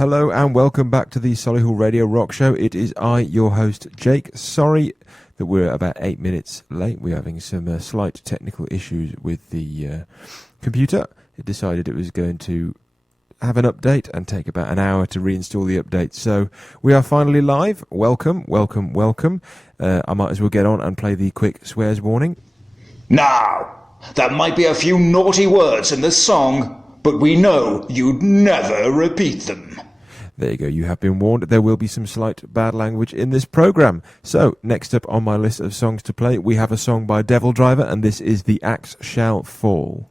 Hello and welcome back to the Solihull Radio Rock Show. It is I, your host, Jake. Sorry that we're about 8 minutes late. We're having some slight technical issues with the computer. It decided it was going to have an update and take about an hour to reinstall the update. So we are finally live. Welcome, welcome, welcome. I might as well get on and play the quick swears warning. Now, there might be a few naughty words in this song, but we know you'd never repeat them. There you go, you have been warned. There will be some slight bad language in this programme. So, next up on my list of songs to play, we have a song by Devil Driver, and this is The Axe Shall Fall.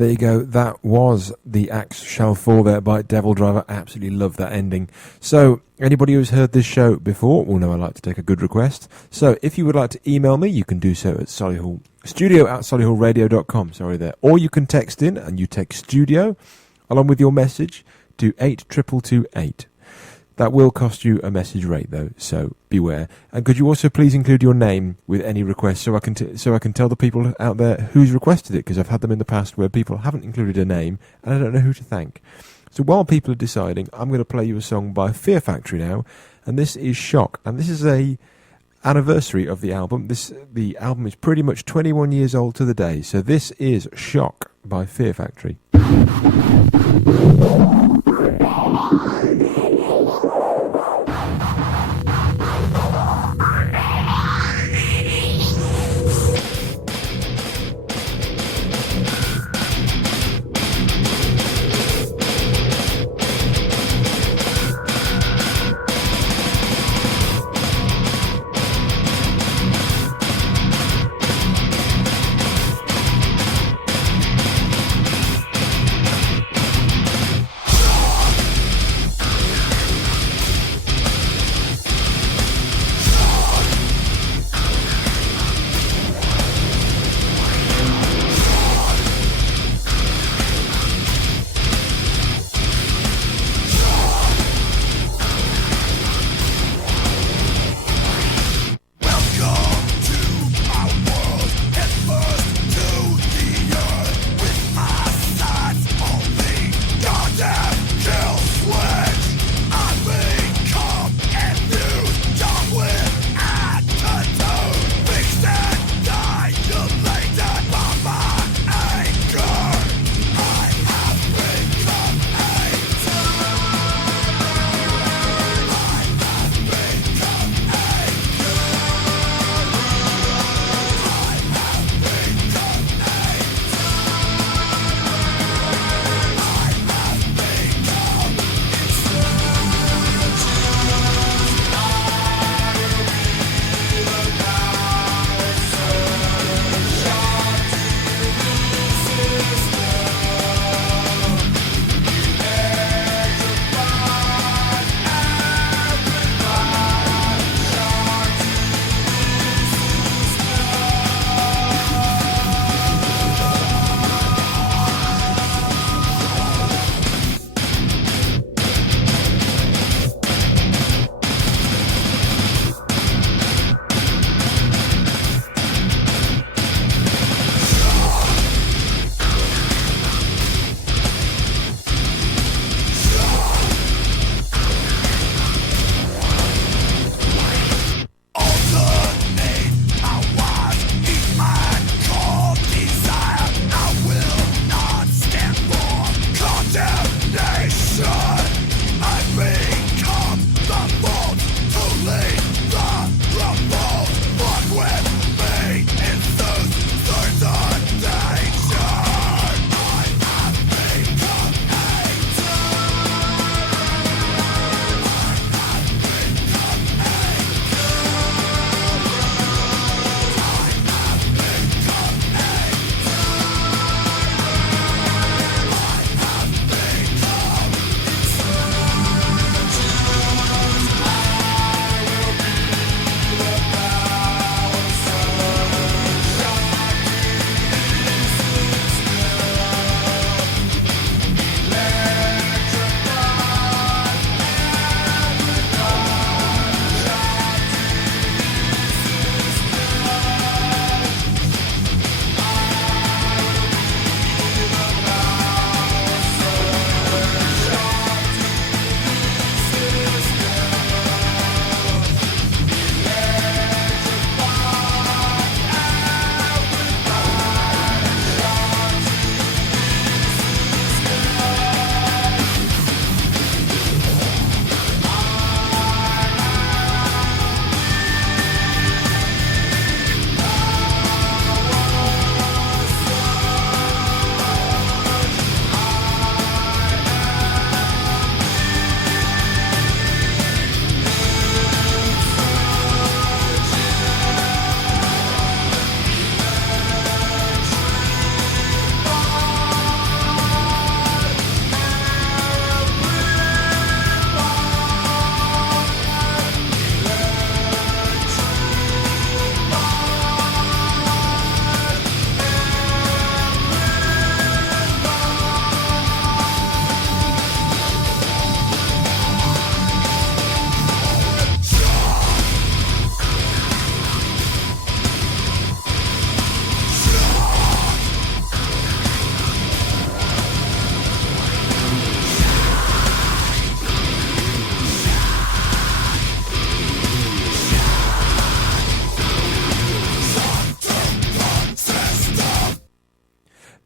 There you go. That was The Axe Shall Fall there by Devil Driver. Absolutely love that ending. So, anybody who's heard this show before will know I like to take a good request. So, if you would like to email me, you can do so at studio@solihullradio.com. Sorry there. Or you can text in, and you text studio along with your message to 82228. That will cost you a message rate, though, so beware. And could you also please include your name with any request, so I can tell the people out there who's requested it, because I've had them in the past where people haven't included a name, and I don't know who to thank. So while people are deciding, I'm going to play you a song by Fear Factory now, and this is Shock, and this is a anniversary of the album. The album is pretty much 21 years old to the day, so this is Shock by Fear Factory.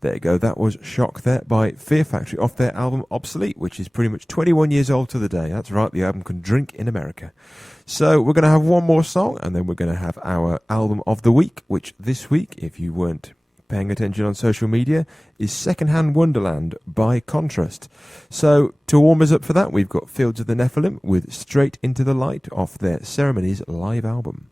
There you go. That was Shock there by Fear Factory off their album Obsolete, which is pretty much 21 years old to the day. That's right, the album can drink in America. So we're going to have one more song, and then we're going to have our album of the week, which this week, if you weren't paying attention on social media, is Secondhand Wonderland by Contrast. So to warm us up for that, we've got Fields of the Nephilim with Straight Into the Light off their Ceremonies live album.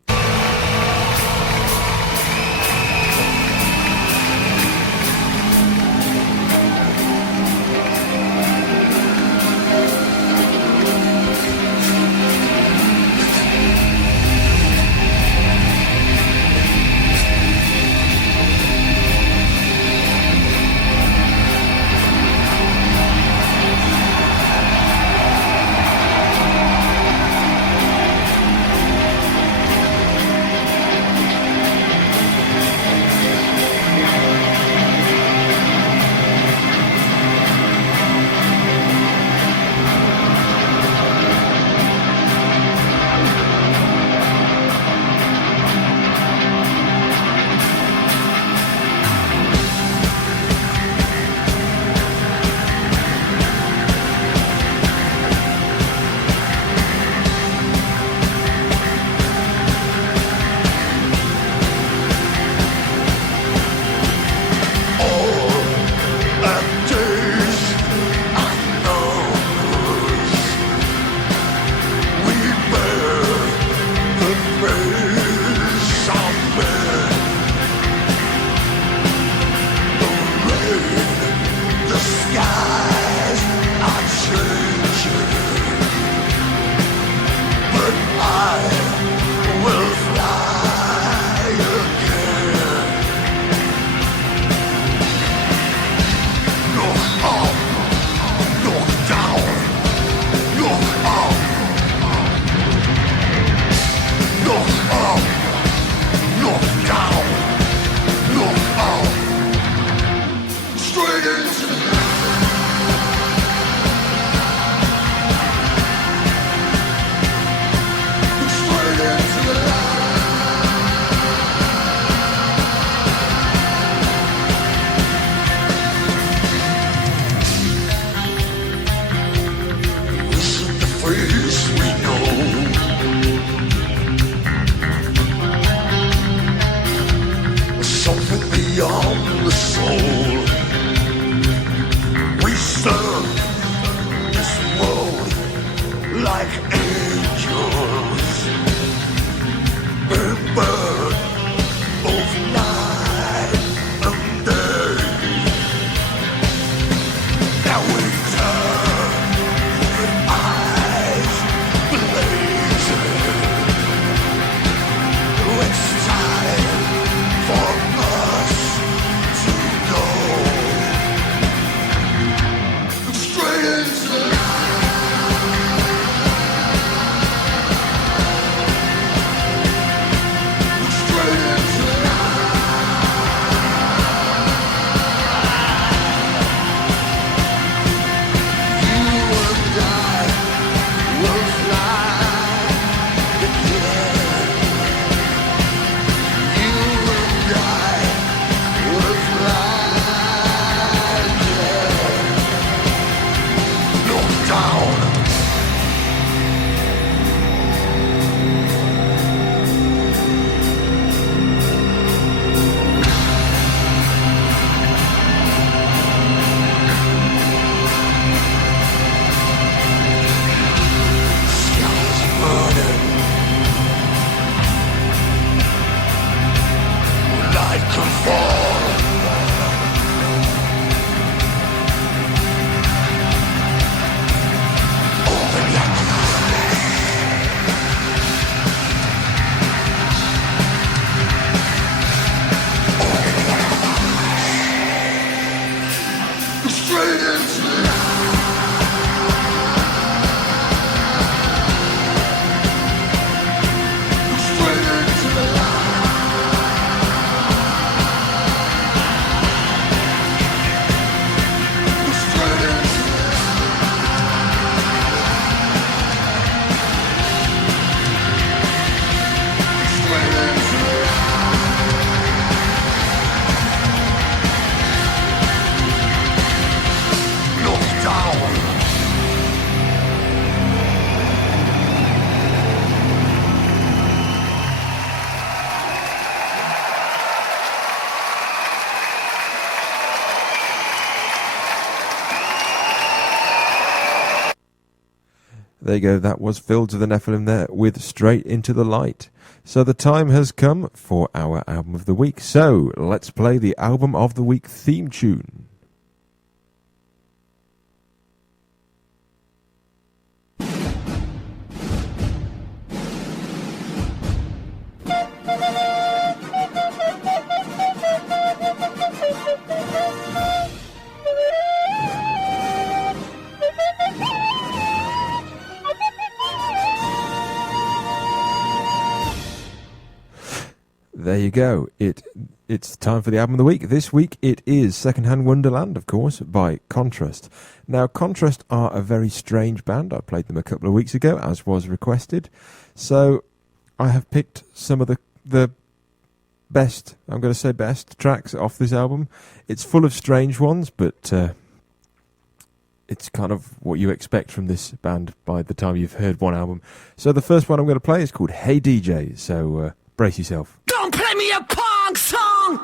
There you go, that was Fields of the Nephilim there with Straight Into the Light. So the time has come for our Album of the Week. So let's play the Album of the Week theme tune. There you go. It's time for the Album of the Week. This week it is Secondhand Wonderland, of course, by Contrast. Now, Contrast are a very strange band. I played them a couple of weeks ago, as was requested. So I have picked some of the best, I'm going to say best, tracks off this album. It's full of strange ones, but it's kind of what you expect from this band by the time you've heard one album. So the first one I'm going to play is called Hey DJ, so brace yourself. Don't play me a punk song!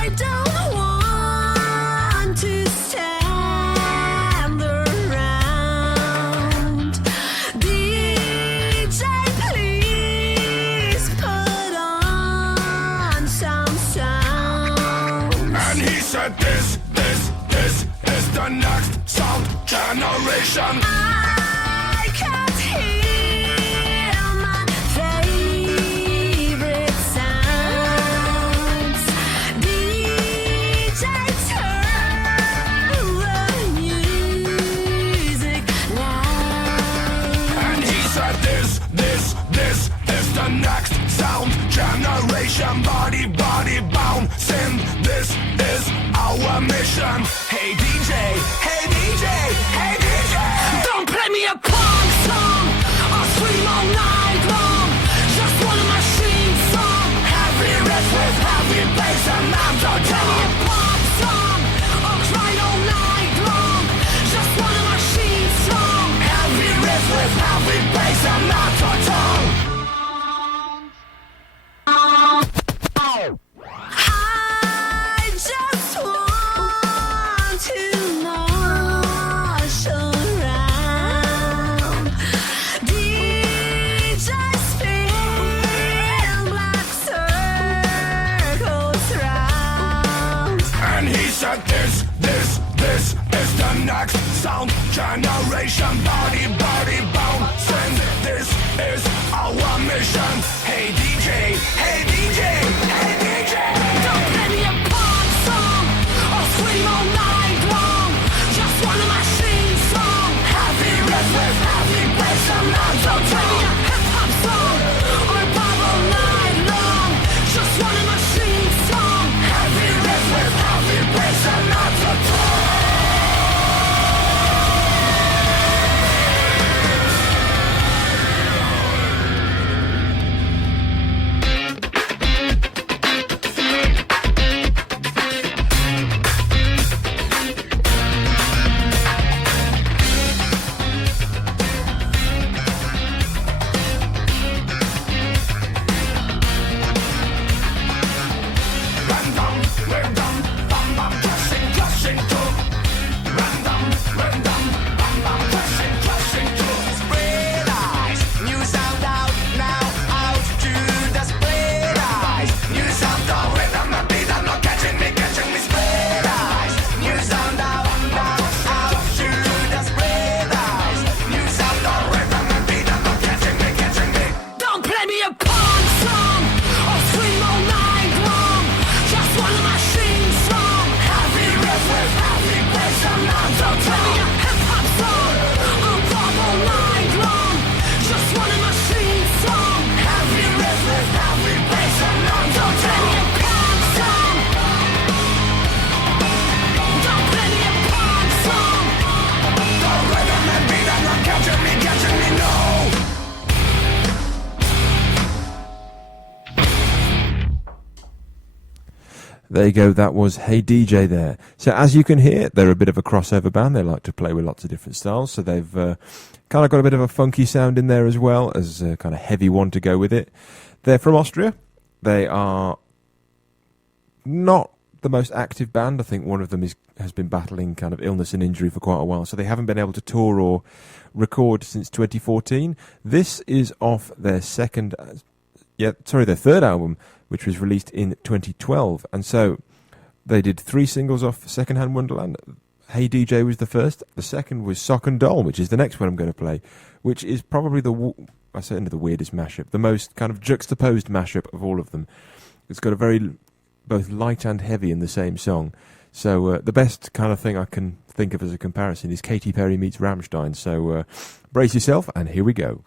I don't want to stand around. DJ, please put on some sound. And he said this is the next sound generation. I can't hear my favorite sounds. DJ, turn the music loud. And he said this is the next sound generation. Body bouncing, this is our mission. Hey DJ, hey DJ, hey DJ. Don't play me a punk song. I'll scream all night long. Just one machine song. Heavy riff with heavy bass and I'm so Play me a pop song. I'll cry all night long. Just one machine song. heavy riff with heavy bass and not so tongue. I just want to nosh around. DJ, spin black circles round. And he said this is the next sound generation. Body bouncing, this There you go, that was Hey DJ there. So as you can hear, they're a bit of a crossover band. They like to play with lots of different styles, so they've kind of got a bit of a funky sound in there as well, as a kind of heavy one to go with it. They're from Austria. They are not the most active band. I think one of them has been battling kind of illness and injury for quite a while, so they haven't been able to tour or record since 2014. This is off their their third album, which was released in 2012. And so they did 3 singles off Secondhand Wonderland. Hey DJ was the first. The second was Sock and Doll, which is the next one I'm going to play, which is probably the weirdest mashup, the most kind of juxtaposed mashup of all of them. It's got a very both light and heavy in the same song. So the best kind of thing I can think of as a comparison is Katy Perry meets Rammstein. So brace yourself, and here we go.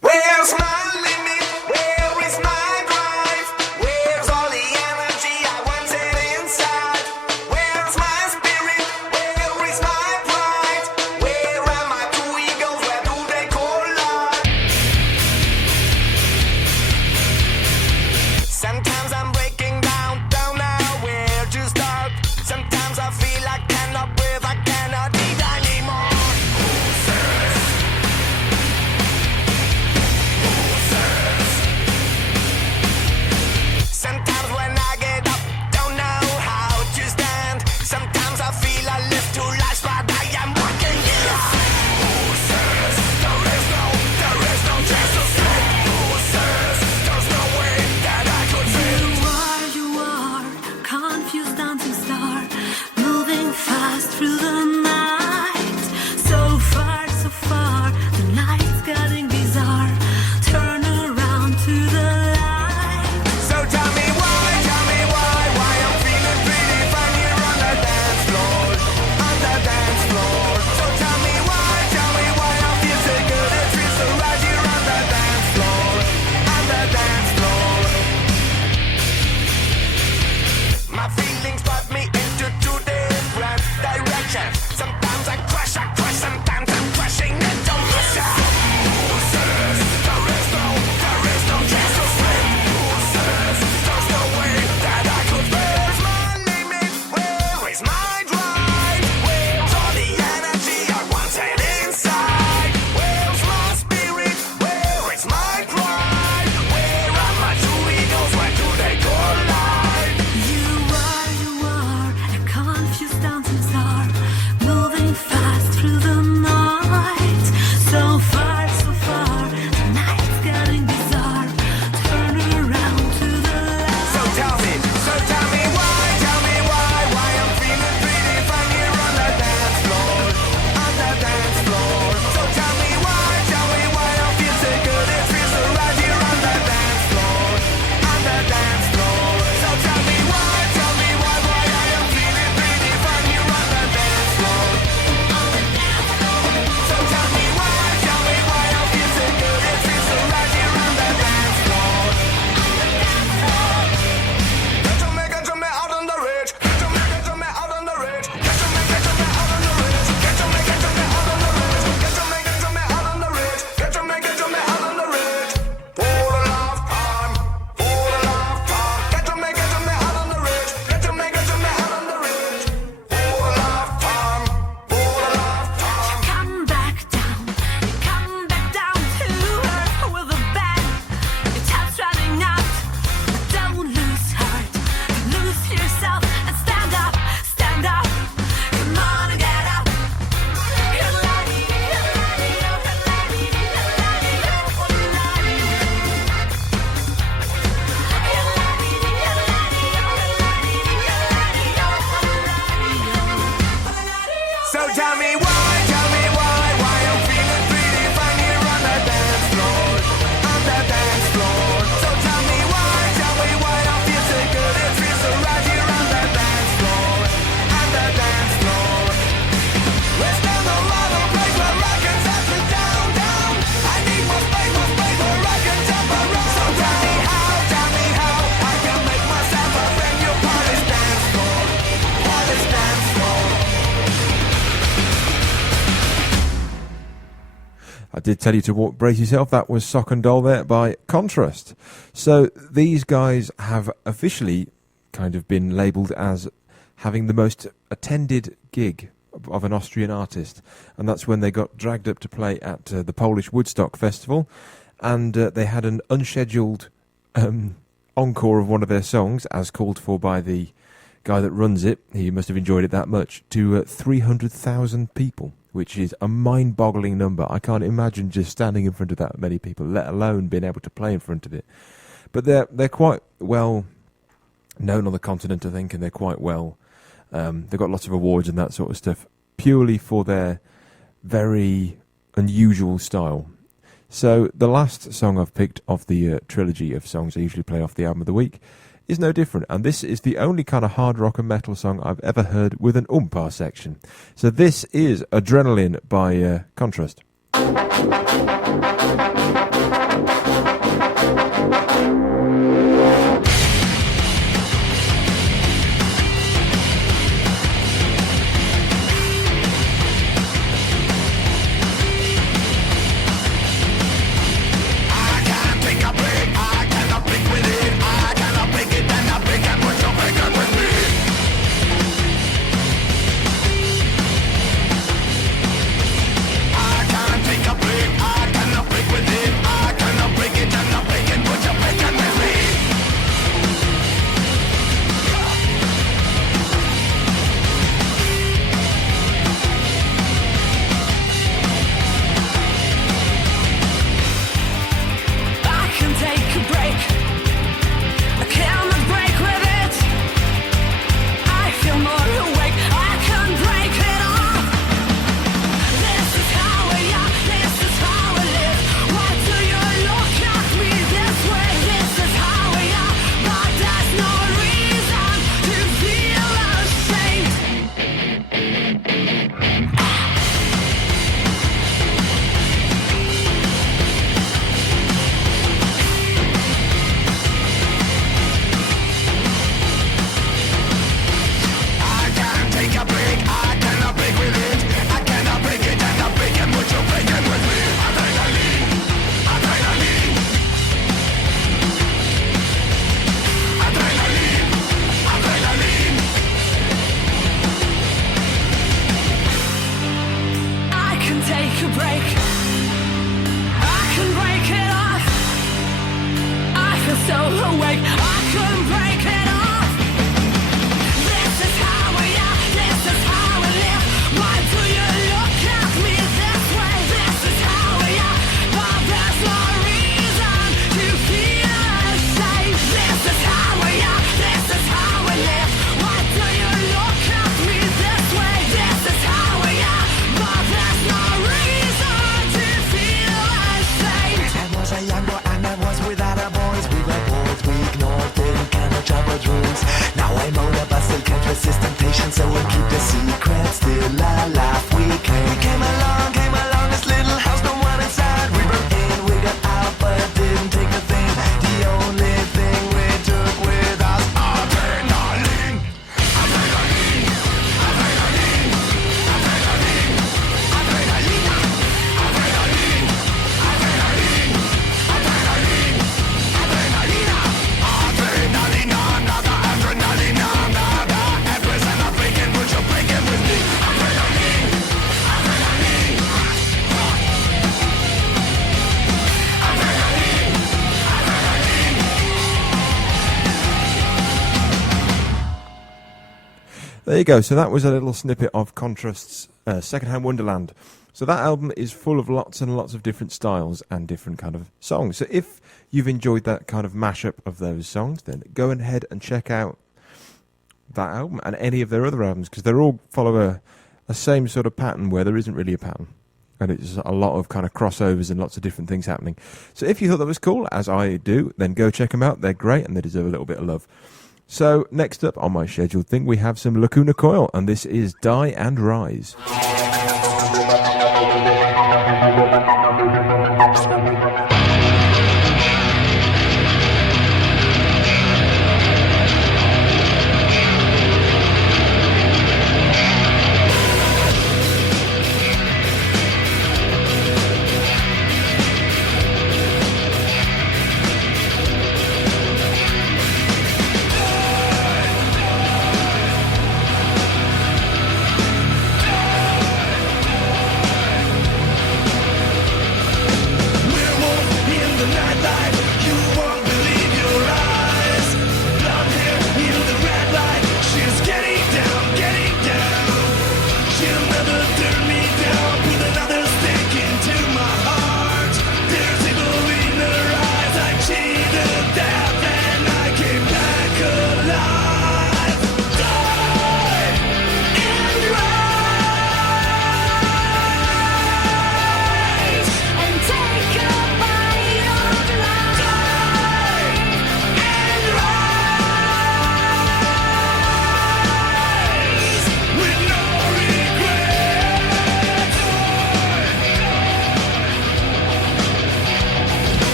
Where's my limit? Where is my drive? Where's all the energy I wanted inside? Where's my spirit? Where is my pride? Where are my two egos? Where do they collide? Sometimes I'm breaking down now where to start. Sometimes I feel I cannot breathe, I cannot eat, I need did tell you to brace yourself. That was Sock and Doll there by Contrast. So these guys have officially kind of been labelled as having the most attended gig of an Austrian artist, and that's when they got dragged up to play at the Polish Woodstock Festival, and they had an unscheduled encore of one of their songs, as called for by the guy that runs it. He must have enjoyed it that much, to 300,000 people, which is a mind-boggling number. I can't imagine just standing in front of that many people, let alone being able to play in front of it. But they're quite well known on the continent, I think, and they're quite well... they've got lots of awards and that sort of stuff, purely for their very unusual style. So the last song I've picked of the trilogy of songs I usually play off the album of the week is no different, and this is the only kind of hard rock and metal song I've ever heard with an umpire section. So this is Adrenaline by Contrast. There you go. So that was a little snippet of Contrast's Secondhand Wonderland. So that album is full of lots and lots of different styles and different kind of songs. So if you've enjoyed that kind of mashup of those songs, then go ahead and check out that album and any of their other albums, because they're all follow a same sort of pattern where there isn't really a pattern. And it's a lot of kind of crossovers and lots of different things happening. So if you thought that was cool, as I do, then go check them out. They're great and they deserve a little bit of love. So next up on my scheduled thing, we have some Lacuna Coil, and this is Die and Rise.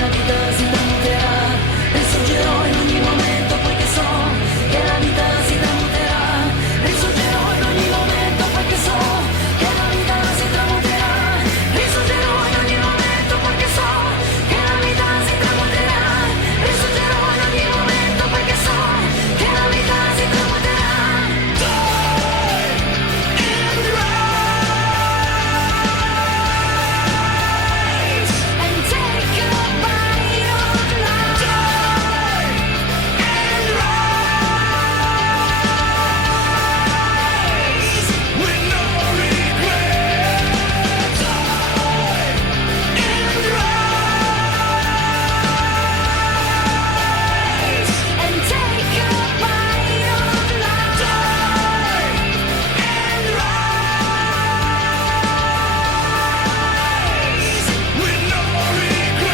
la vita si tramuterà, risorgerò in ogni momento poiché so che la vita si tramuterà, risorgerò in ogni momento poiché so che la vita si tramuterà, risorgerò in ogni momento poiché so che la vita si tramuterà, risorgerò in ogni momento poiché so che la vita si tramuterà. And take a bite of life. With no regret. And take a bite of life. With no regret.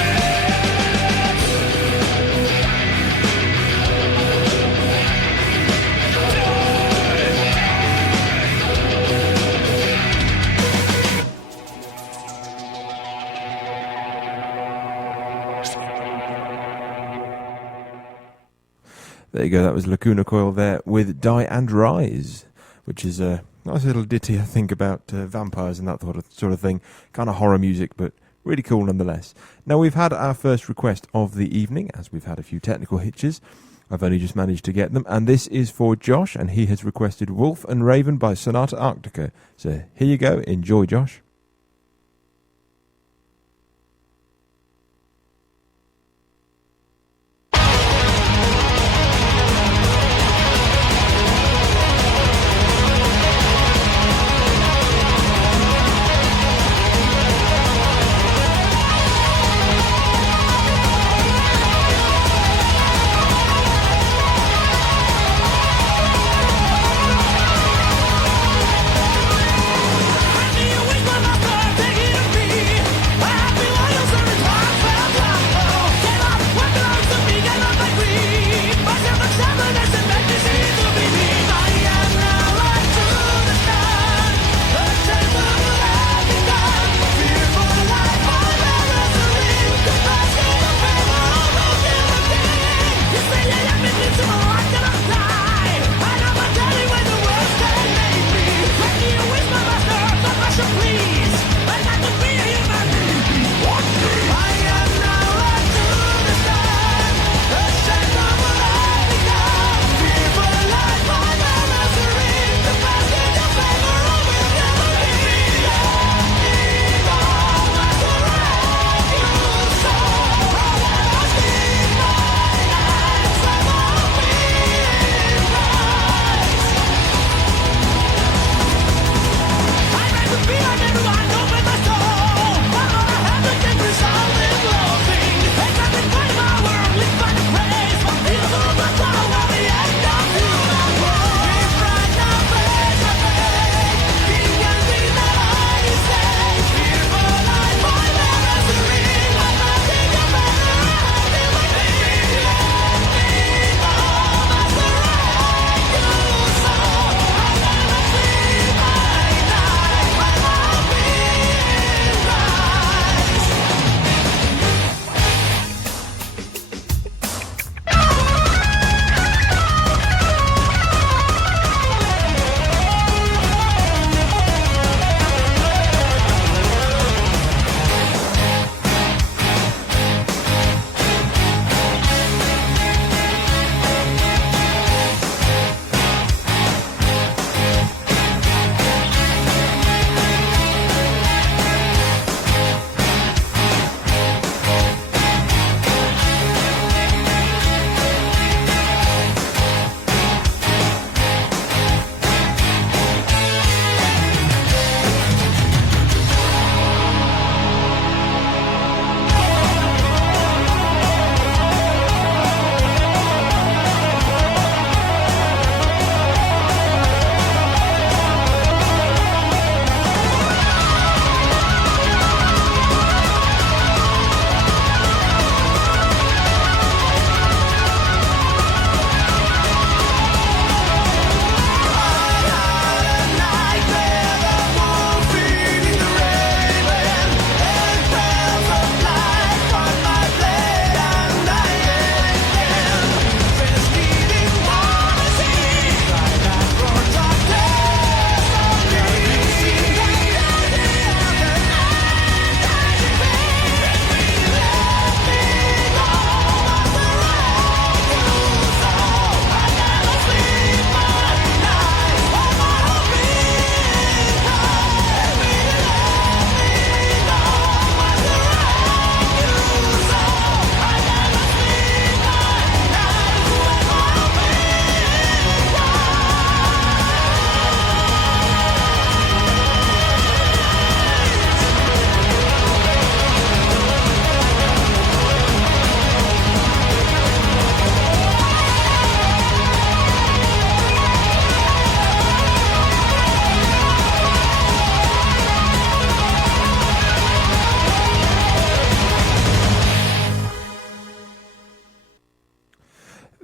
There you go, that was Lacuna Coil there with Die and Rise, which is a nice little ditty, I think, about vampires and that sort of thing. Kind of horror music, but really cool nonetheless. Now, we've had our first request of the evening, as we've had a few technical hitches. I've only just managed to get them, and this is for Josh, and he has requested Wolf and Raven by Sonata Arctica. So here you go, enjoy, Josh. With my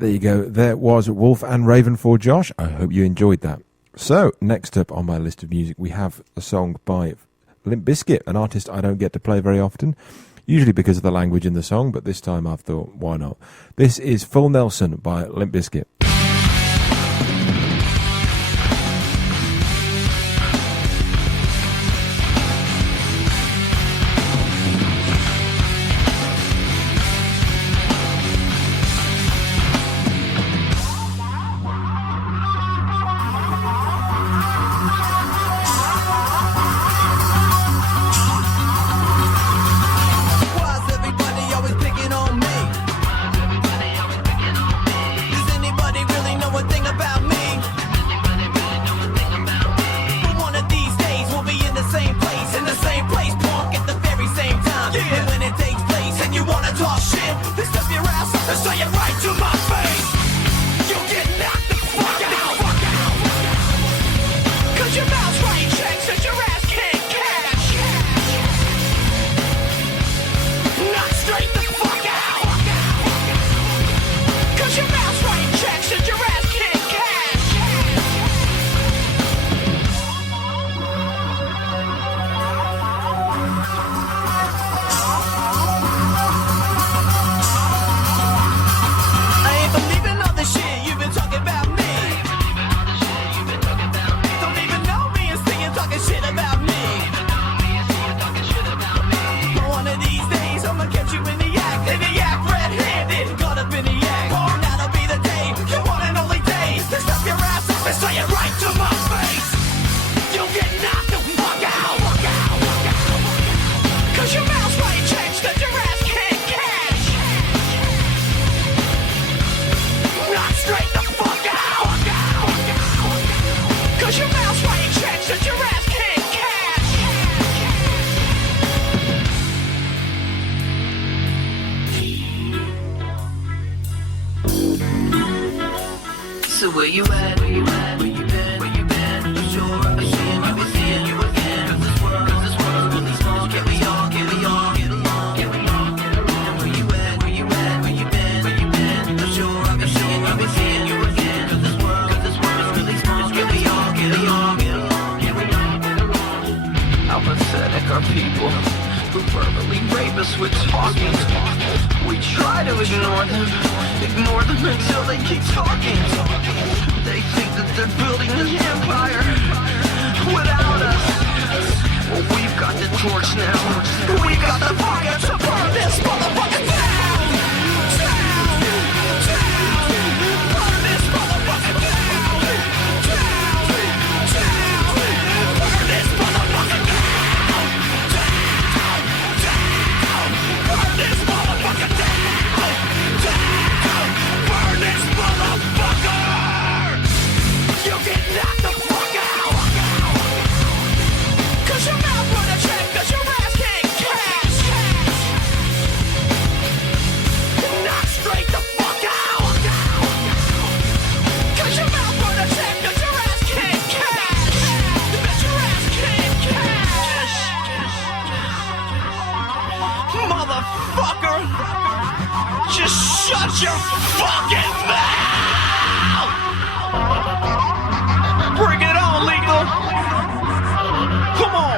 There you go. There was Wolf and Raven for Josh. I hope you enjoyed that. So, next up on my list of music, we have a song by Limp Bizkit, an artist I don't get to play very often, usually because of the language in the song, but this time I've thought, why not? This is Full Nelson by Limp Bizkit. So where you at? Where you at? Where you been? Where you been? You sure I'll be seeing you again. Cause this world really small. Get me on, get along, get along. And where you at? Where you at? Where you been? Where you been? You sure I'll be seeing you again. Cause this world is really small. Get me on, get along, get along. How pathetic are people who verbally rape us with talking. We try to ignore them until they keep talking. They think that they're building an empire without us. Well, we've got the torch now. We've got the fire to burn this motherfucker down. Burn this motherfucker down. Burn this motherfucker down. Burn this motherfucker down. Burn this motherfucker! You get knocked the fuck out! Cause your mouth run a check, cause your ass can't cash! Knock straight the fuck out! Cause your mouth run a check, cause your ass can't cash! Cause your ass can't cash! Motherfucker! Just shut your fucking mouth! Bring it on, legal! Come on!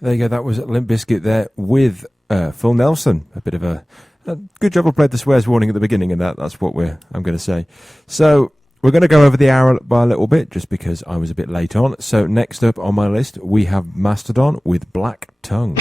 There you go, that was Limp Bizkit there with Phil Nelson. A bit of a good job I played the swears warning at the beginning, and that's what I'm going to say. So we're going to go over the hour by a little bit, just because I was a bit late on. So next up on my list, we have Mastodon with Black Tongue.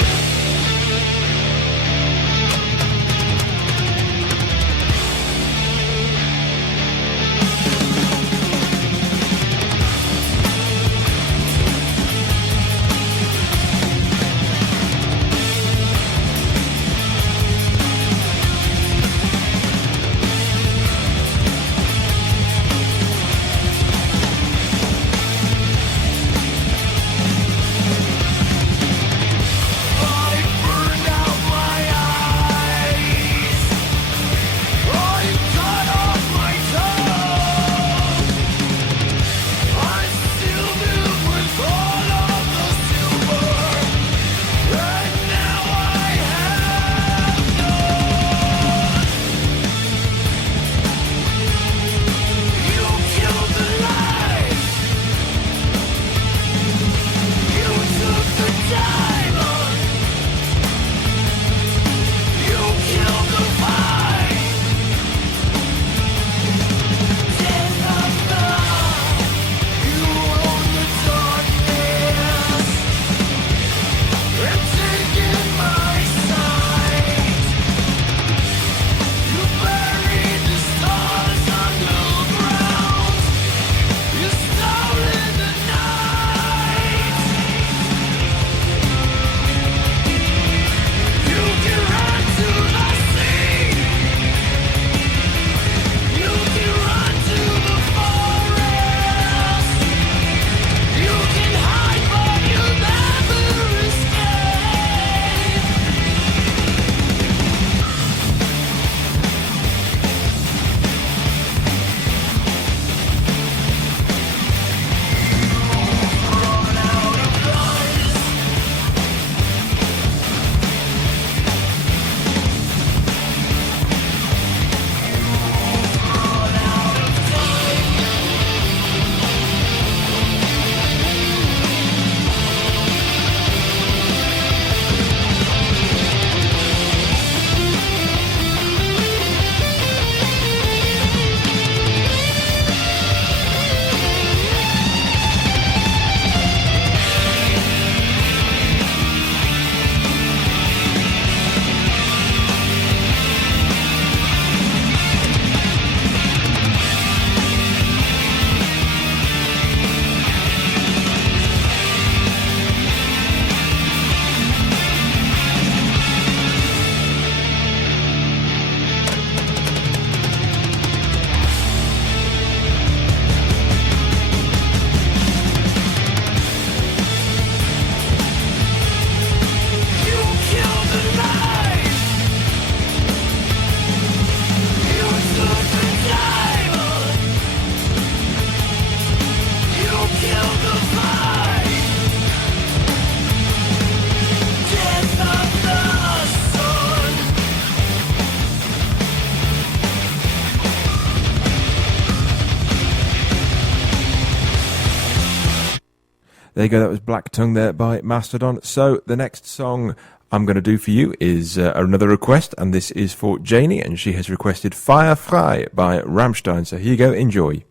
There you go, that was Black Tongue there by Mastodon. So the next song I'm going to do for you is another request, and this is for Janie, and she has requested Fire Frei by Rammstein. So here you go, enjoy.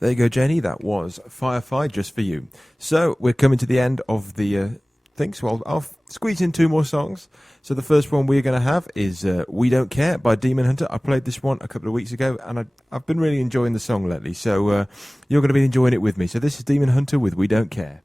There you go, Jenny. That was Firefly just for you. So we're coming to the end of the things. Well, I'll squeeze in two more songs. So the first one we're going to have is We Don't Care by Demon Hunter. I played this one a couple of weeks ago, and I've been really enjoying the song lately. So you're going to be enjoying it with me. So this is Demon Hunter with We Don't Care.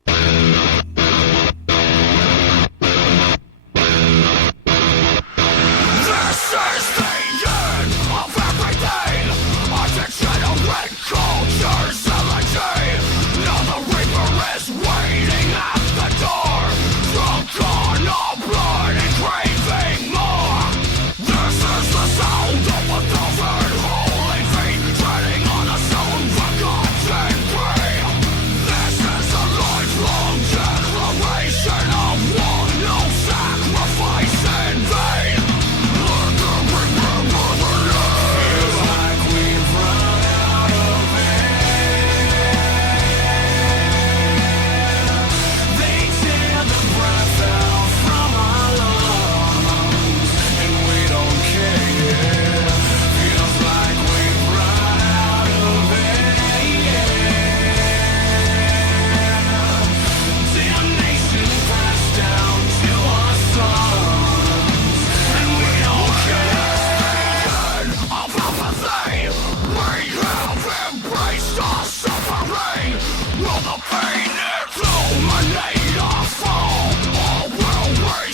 Will the pain illuminate our fall? Or will we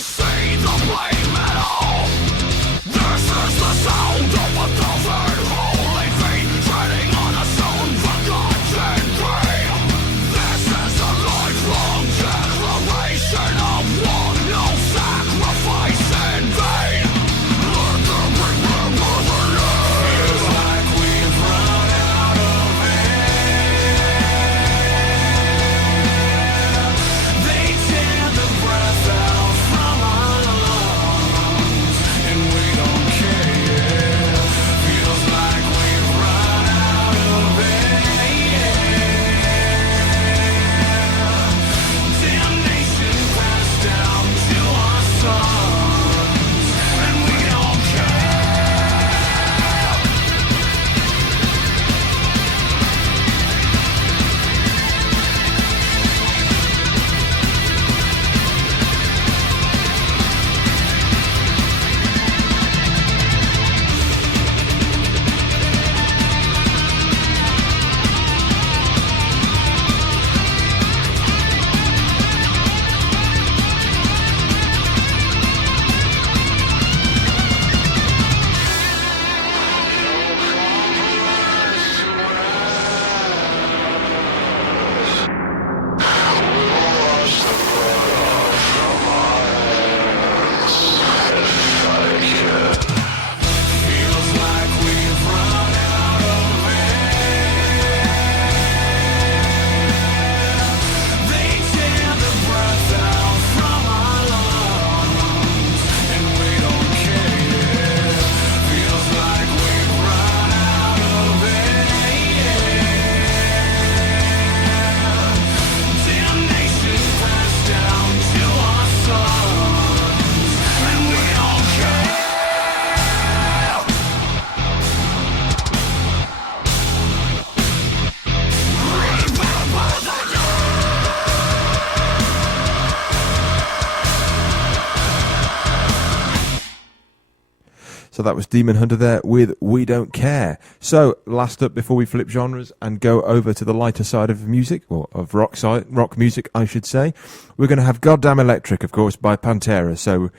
So that was Demon Hunter there with We Don't Care. So last up before we flip genres and go over to the lighter side of music, or of rock music, I should say, we're going to have Goddamn Electric, of course, by Pantera. So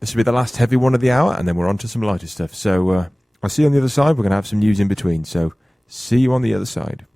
this will be the last heavy one of the hour, and then we're on to some lighter stuff. So I'll see you on the other side. We're going to have some news in between. So see you on the other side.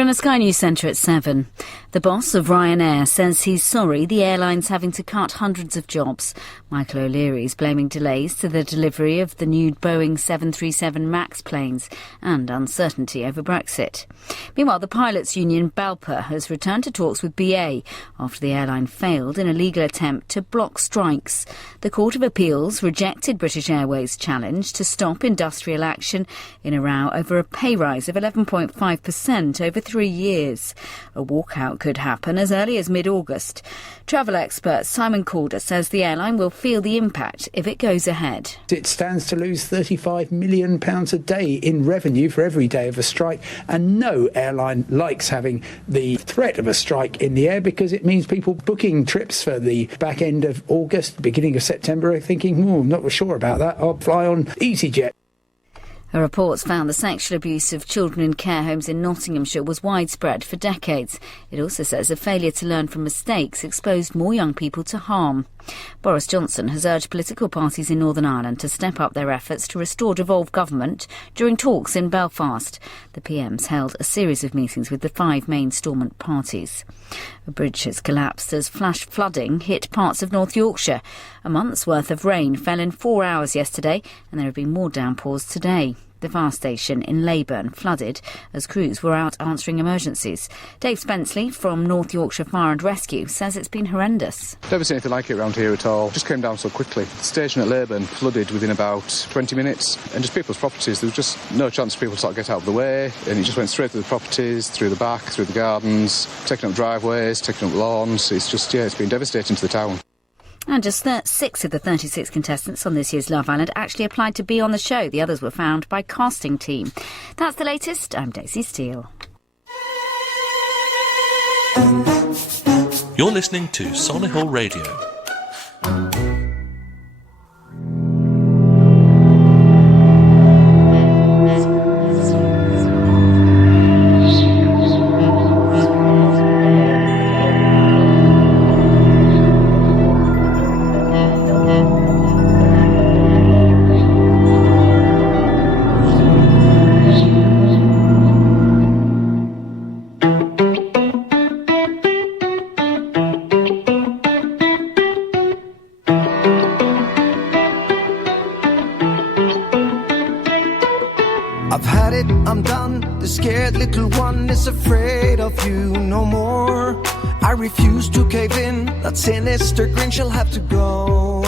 From the Sky News Centre at 7. The boss of Ryanair says he's sorry the airline's having to cut hundreds of jobs. Michael O'Leary's blaming delays to the delivery of the new Boeing 737 MAX planes and uncertainty over Brexit. Meanwhile, the pilots' union BALPA has returned to talks with BA after the airline failed in a legal attempt to block strikes. The Court of Appeals rejected British Airways' challenge to stop industrial action in a row over a pay rise of 11.5% over 3 years. A walkout could happen as early as mid-August. Travel expert Simon Calder says the airline will feel the impact if it goes ahead. It stands to lose £35 million a day in revenue for every day of a strike, and no airline likes having the threat of a strike in the air because it means people booking trips for the back end of August, beginning of September, are thinking, I'm not sure about that, I'll fly on EasyJet. Reports found the sexual abuse of children in care homes in Nottinghamshire was widespread for decades. It also says a failure to learn from mistakes exposed more young people to harm. Boris Johnson has urged political parties in Northern Ireland to step up their efforts to restore devolved government during talks in Belfast. The PM's held a series of meetings with the 5 main Stormont parties. A bridge has collapsed as flash flooding hit parts of North Yorkshire. A month's worth of rain fell in 4 hours yesterday, and there have been more downpours today. The fire station in Leyburn flooded as crews were out answering emergencies. Dave Spenceley from North Yorkshire Fire and Rescue says it's been horrendous. Never seen anything like it around here at all. Just came down so quickly. The station at Leyburn flooded within about 20 minutes, and just people's properties. There was just no chance for people to sort of get out of the way, and it just went straight through the properties, through the back, through the gardens, taking up driveways, taking up lawns. It's just, it's been devastating to the town. And just 6 of the 36 contestants on this year's Love Island actually applied to be on the show. The others were found by casting team. That's the latest. I'm Daisy Steele. You're listening to Solihull Radio. I've had it, I'm done. The scared little one is afraid of you no more. I refuse to cave in. That sinister grin shall have to go.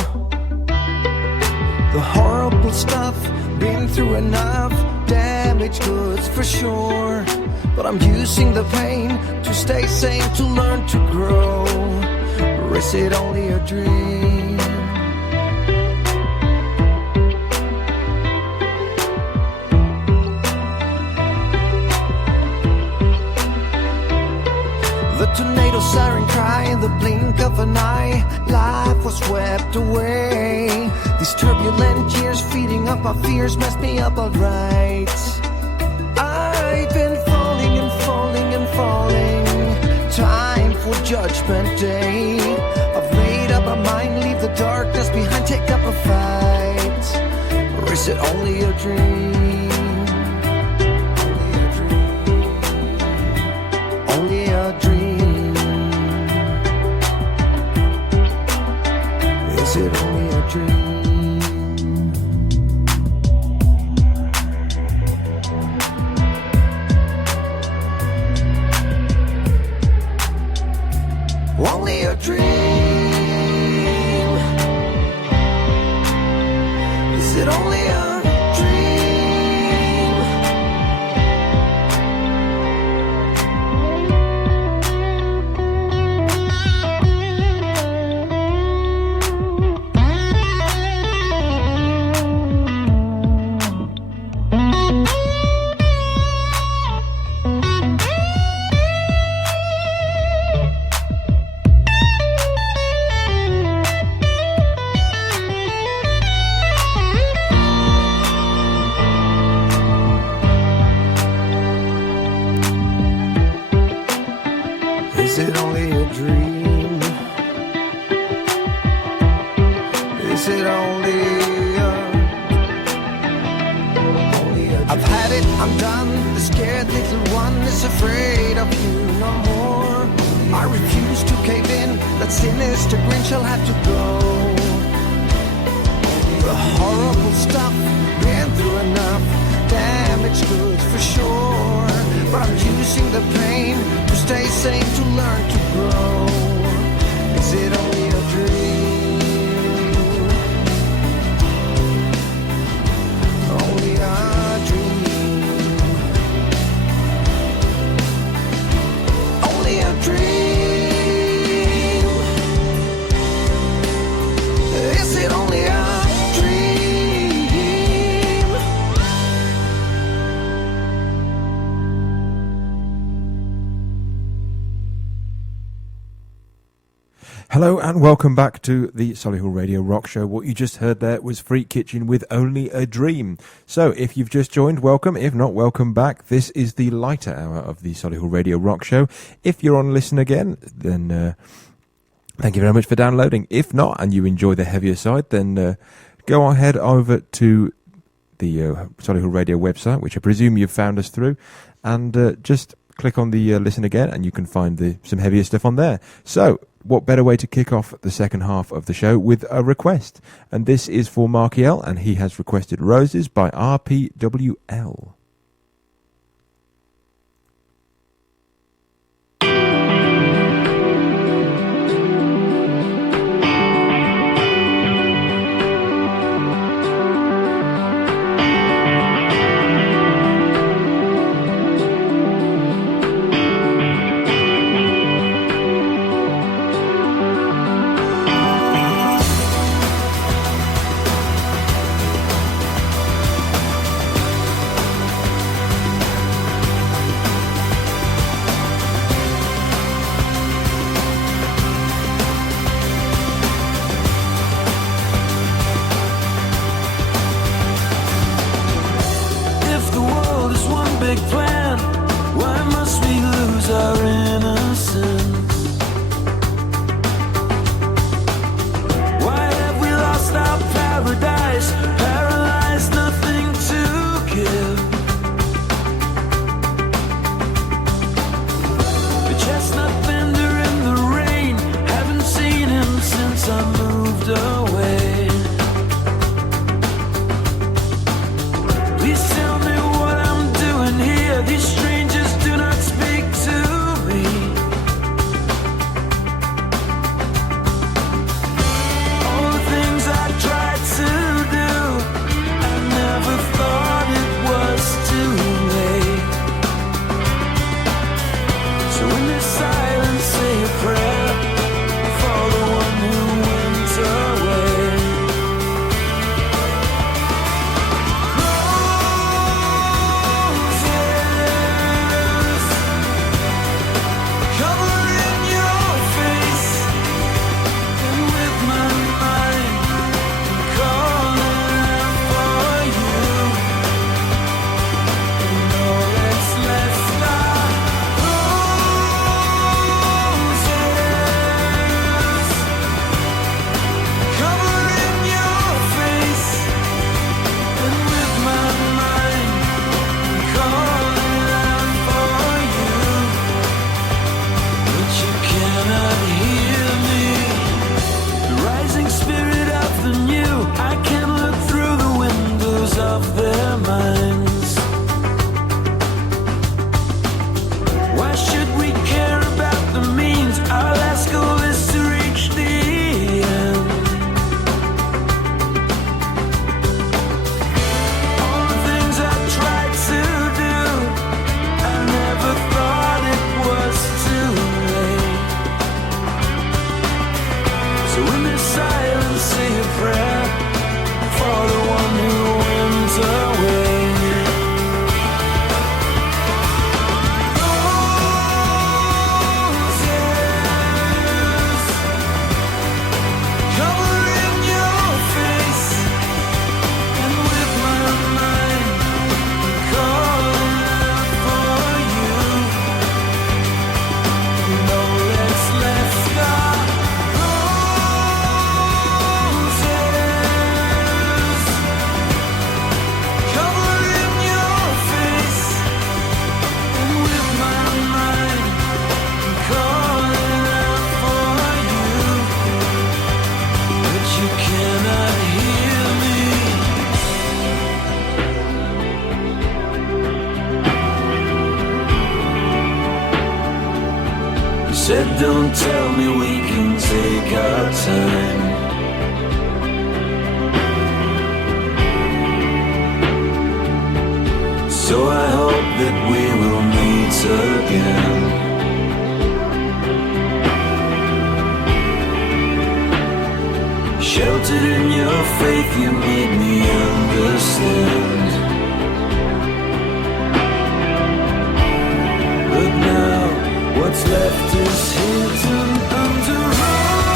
The horrible stuff, been through enough. Damaged goods for sure. But I'm using the pain to stay sane, to learn to grow. Or is it only a dream? The tornado siren cry in the blink of an eye. Life was swept away. These turbulent years feeding up our fears messed me up alright. I've been falling and falling and falling. Time for judgment day. I've made up my mind, leave the darkness behind, take up a fight. Or is it only a dream? Only a dream. Is it only a dream? Only a dream. Is it only a Is it only a dream? Is it only a I've had it, I'm done. The scared little one is afraid of you no more. I refuse to cave in, that sinister grin shall have to go. The horrible stuff, been through enough, damage goods for sure. But I'm using the pain to stay sane, to learn to grow. Is it only a dream? Only a dream. Only a dream. Is it only a Hello and welcome back to the Solihull Radio Rock Show. What you just heard there was Freak Kitchen with Only a Dream. So if you've just joined, welcome. If not, welcome back. This is the lighter hour of the Solihull Radio Rock Show. If you're on Listen Again, then thank you very much for downloading. If not, and you enjoy the heavier side, then go ahead over to the Solihull Radio website, which I presume you've found us through, and just click on the Listen Again and you can find some heavier stuff on there. So what better way to kick off the second half of the show with a request? And this is for Marky L, and he has requested Roses by RPWL. Please tell me what I'm doing here. don't tell me we can take our time. So I hope that we will meet again. Sheltered in your faith, you made me understand. But now, what's left is hidden under roses.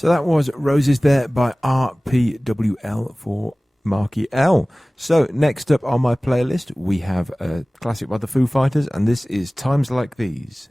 So that was Roses there by RPWL for Marky L. So next up on my playlist, we have a classic by the Foo Fighters, and this is Times Like These.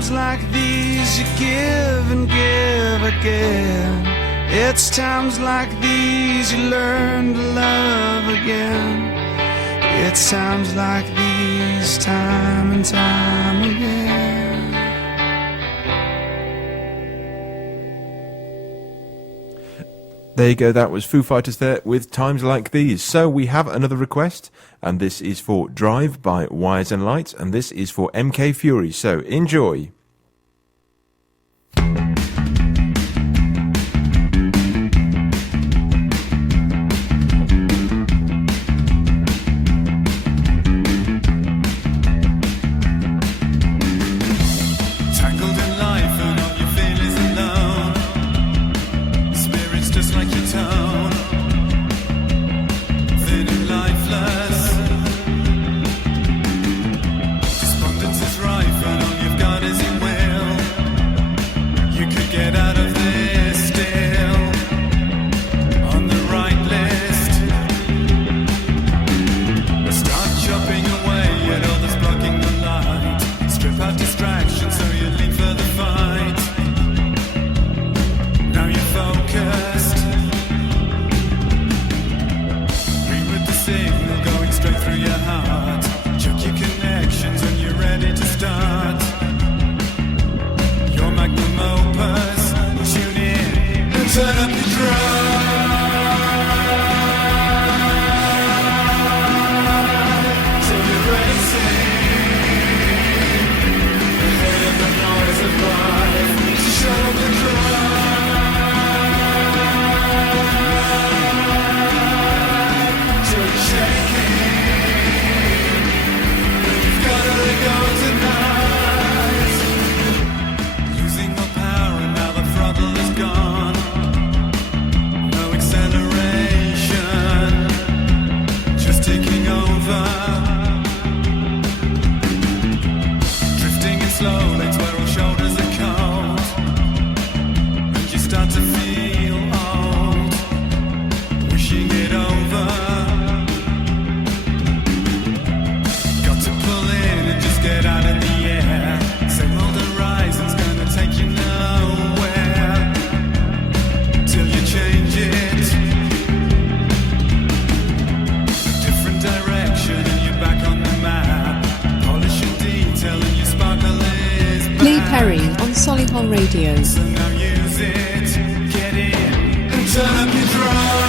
times like these you give and give again. It's times like these you learn to love again. It's times like these, time and time again. There you go, that was Foo Fighters there with Times Like These. So we have another request, and this is for Drive by Wires and Lights, and this is for MK Fury. So enjoy. Solihull Radio. So now use it, get in, and turn up your drive.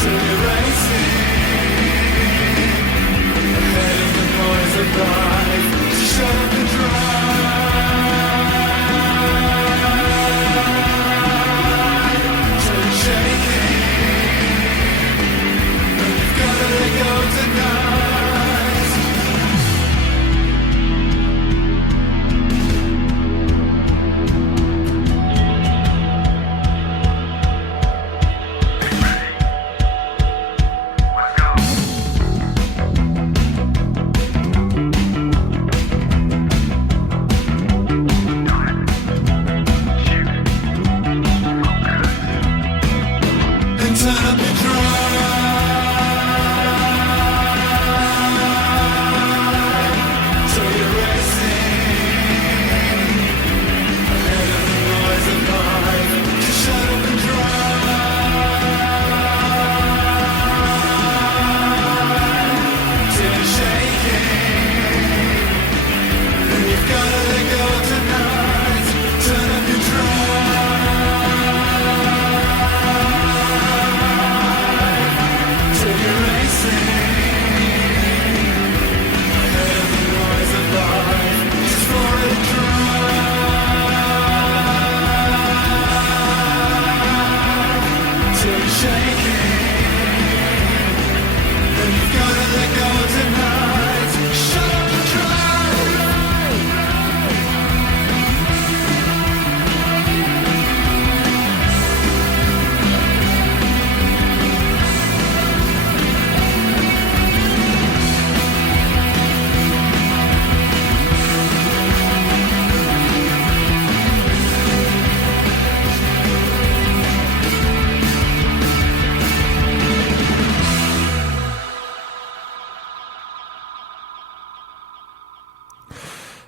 Till you're racing ahead of the noise of life. Shut up and drive till you're shaking. But you've gotta let go tonight.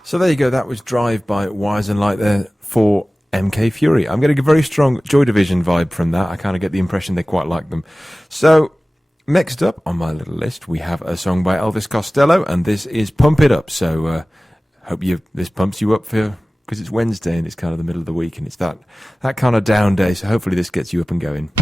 So there you go. That was Drive by Wires and Light there for MK Fury. I'm getting a very strong Joy Division vibe from that. I kind of get the impression they quite like them. So next up on my little list, we have a song by Elvis Costello, and this is Pump It Up. So hope this pumps you up because it's Wednesday and it's kind of the middle of the week and it's that kind of down day. So hopefully this gets you up and going.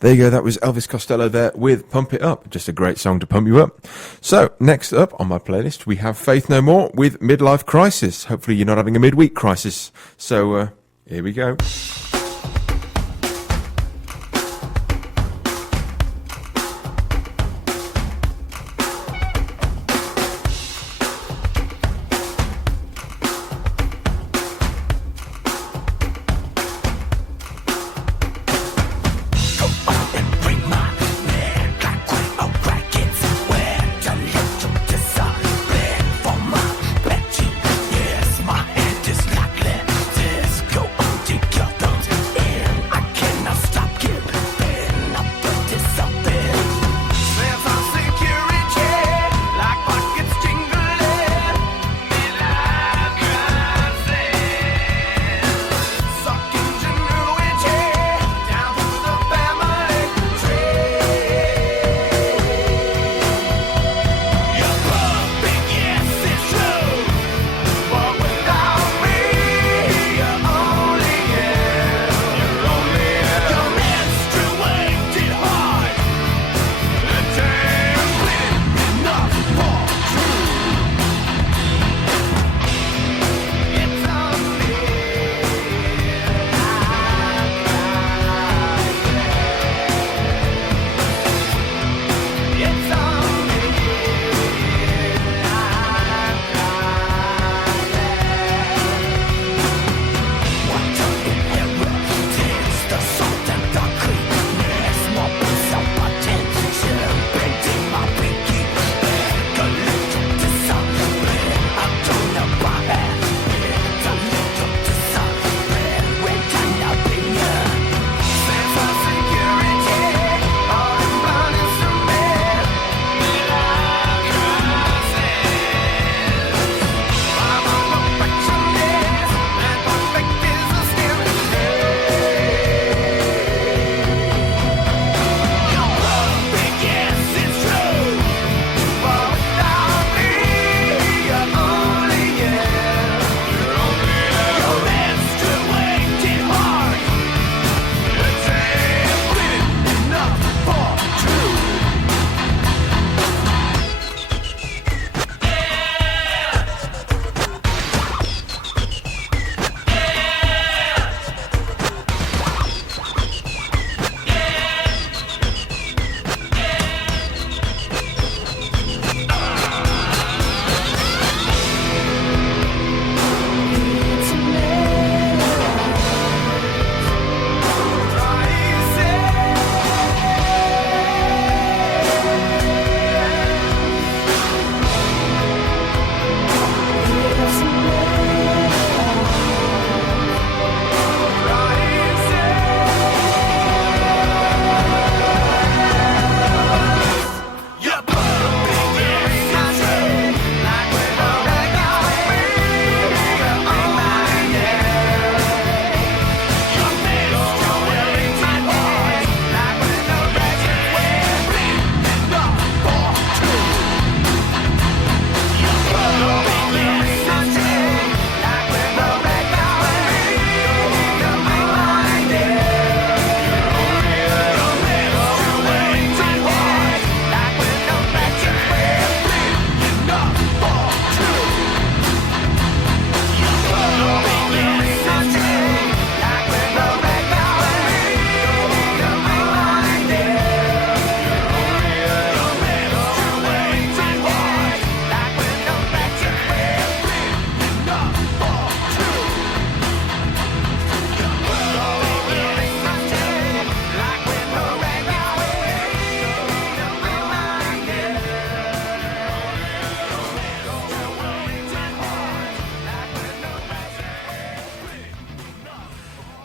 There you go, that was Elvis Costello there with Pump It Up. Just a great song to pump you up. So, next up on my playlist, we have Faith No More with Midlife Crisis. Hopefully you're not having a midweek crisis. So, here we go. Together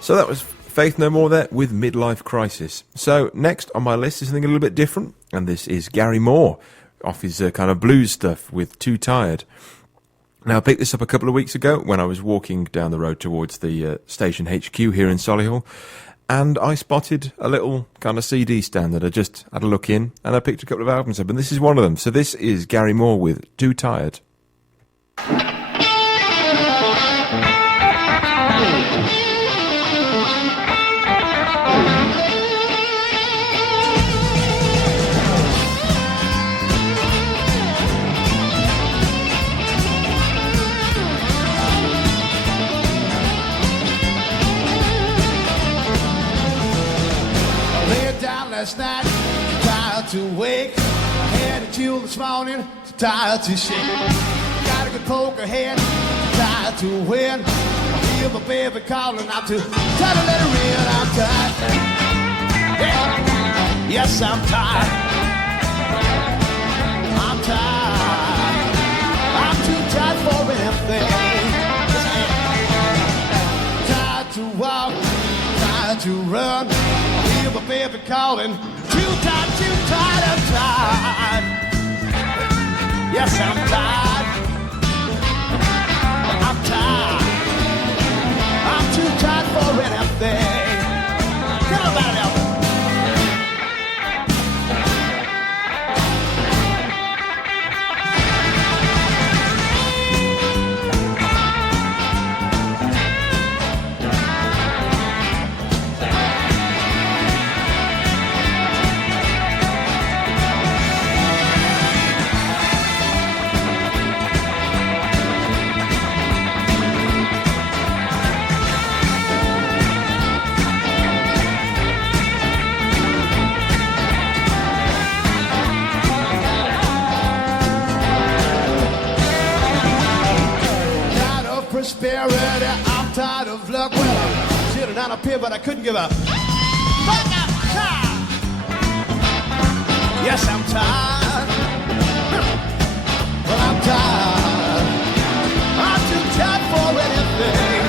So that was Faith No More there with Midlife Crisis. So next on my list is something a little bit different, and this is Gary Moore off his kind of blues stuff with Too Tired. Now, I picked this up a couple of weeks ago when I was walking down the road towards the station HQ here in Solihull, and I spotted a little kind of CD stand that I just had a look in, and I picked a couple of albums up, and this is one of them. So this is Gary Moore with Too Tired. Last night, tired to wake. Had a chill this morning, tired to shake. Got a good poker hand, tired to win. I feel my baby calling out to try to let her in. I'm tired. Yeah. Yes, I'm tired. I'm tired. I'm too tired for anything. Tired to walk, tired to run. My baby calling, too tired, I'm tired. Yes, I'm tired. I'm tired. I'm too tired for anything. Tell about it, Albert. Prosperity, I'm tired of luck. Well, I should have done up here, but I couldn't give up. But I'm tired. Yes, I'm tired. Well, I'm tired. I'm too tired for anything.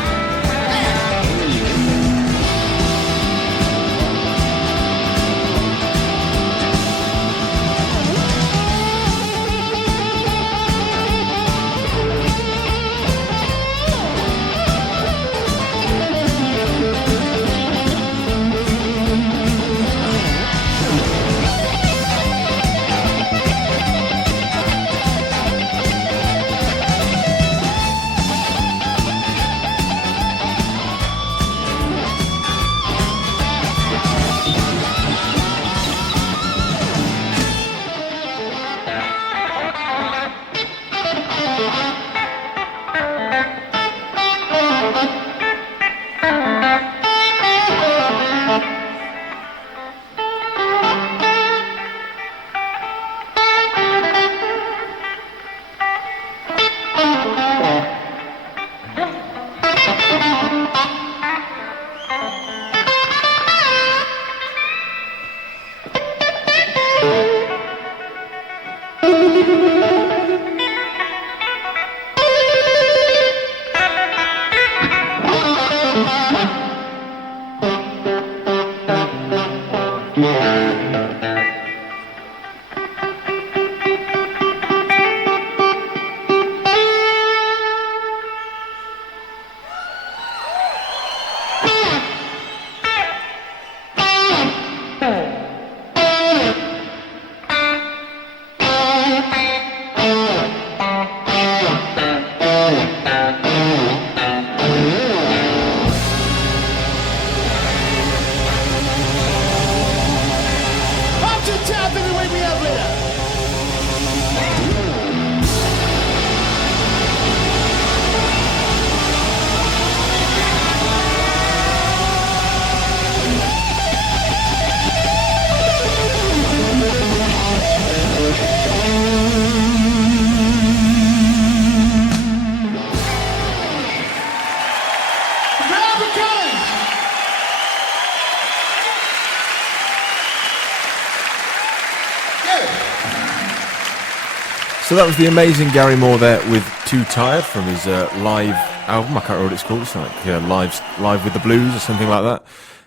So that was the amazing Gary Moore there with Too Tired from his live album. I can't remember what it's called. It's like Live with the Blues or something like that.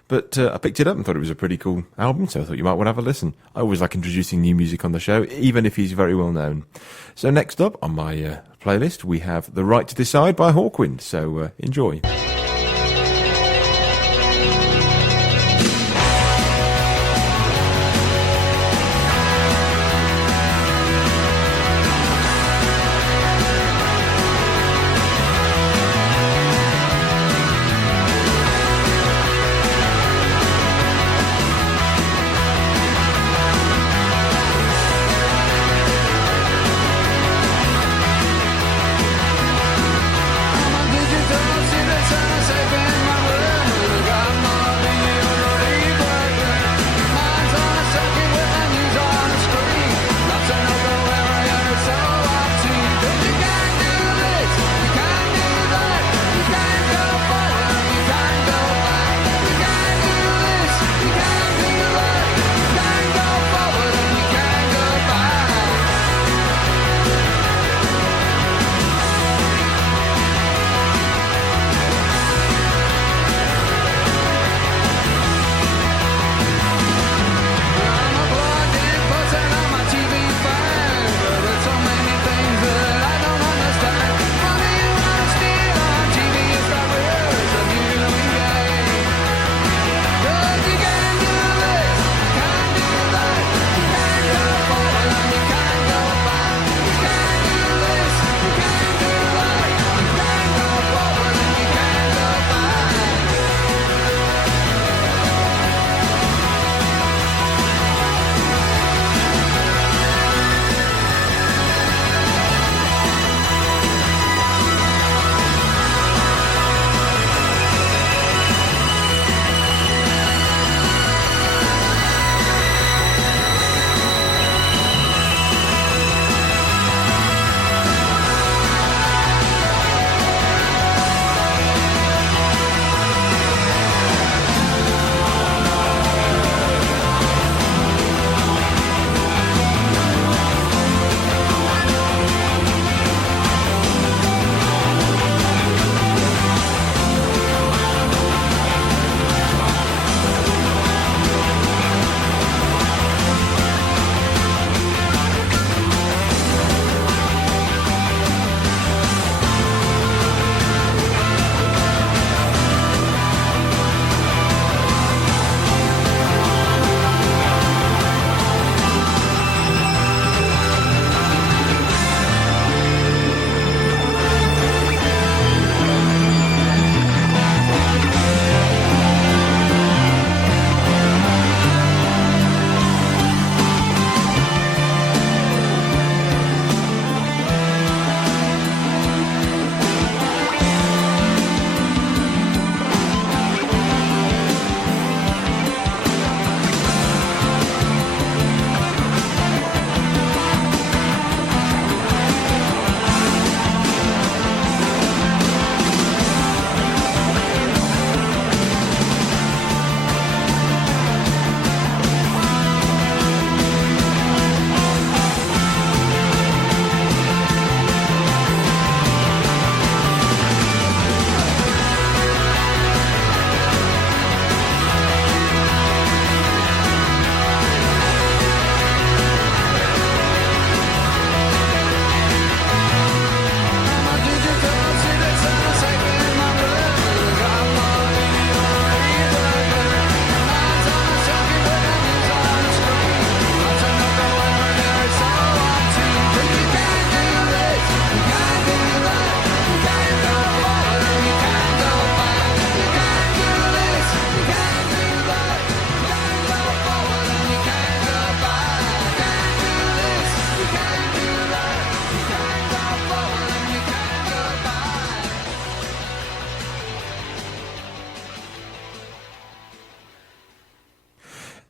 But I picked it up and thought it was a pretty cool album, so I thought you might want to have a listen. I always like introducing new music on the show, even if he's very well known. So next up on my playlist, we have The Right to Decide by Hawkwind. So enjoy.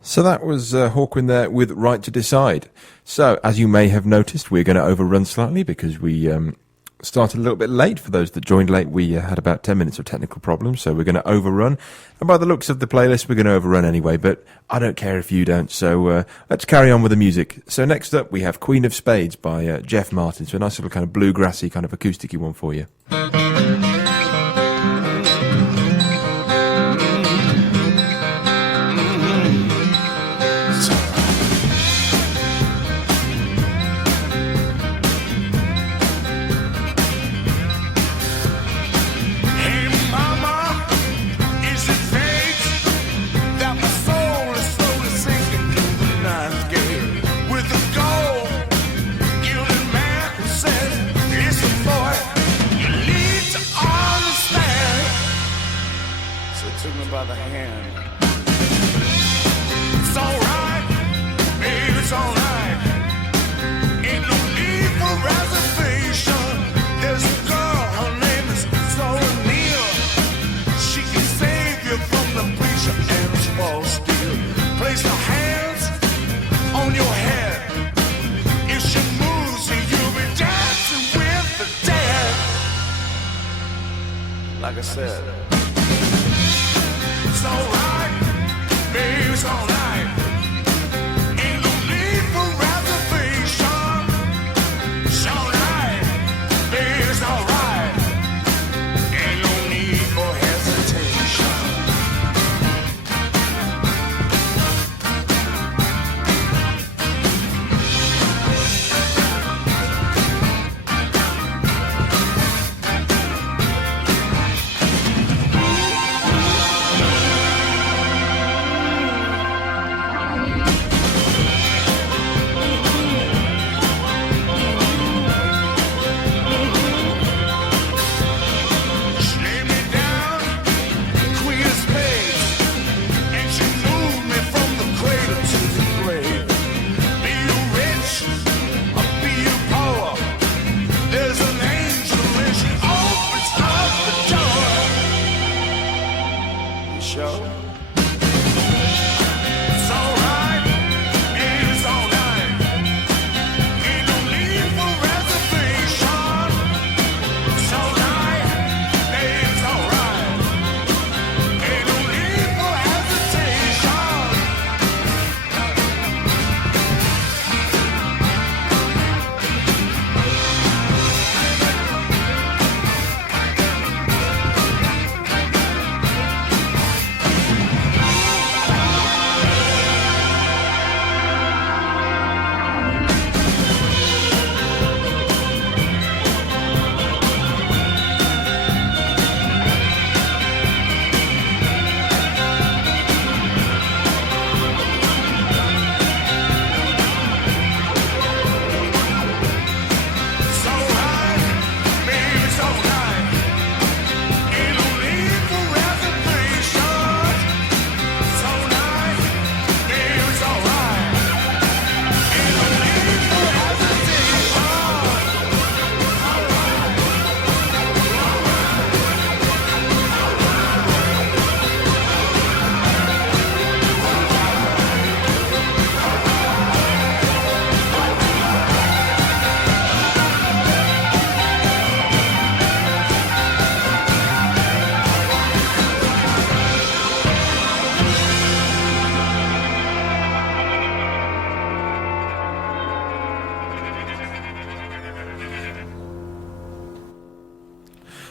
So that was Hawkwind there with Right to Decide. So, as you may have noticed, we're going to overrun slightly because we started a little bit late. For those that joined late, we had about 10 minutes of technical problems, so we're going to overrun. And by the looks of the playlist, we're going to overrun anyway, but I don't care if you don't, so let's carry on with the music. So next up, we have Queen of Spades by Jeff Martin. So a nice little kind of bluegrassy, kind of acousticy one for you. by the hand. It's alright, baby, it's alright. Ain't no need for reservation. There's a girl, her name is Solihull. She can save you from the preacher and his false steel. Place her hands on your head. If she moves, you'll be dancing with the dead. Like I said, it's alright, baby, it's alright. Ain't no need for reservation. It's alright, baby, it's alright. Ain't no need for hesitation.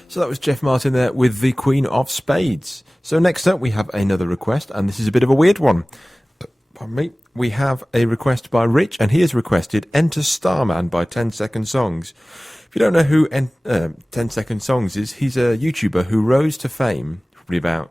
So that was Jeff Martin there with the Queen of Spades. So next up we have another request, and this is a bit of a weird one. Pardon me. We have a request by Rich, and he has requested Enter Starman by 10 Second Songs. If you don't know who 10 Second Songs is, he's a YouTuber who rose to fame probably about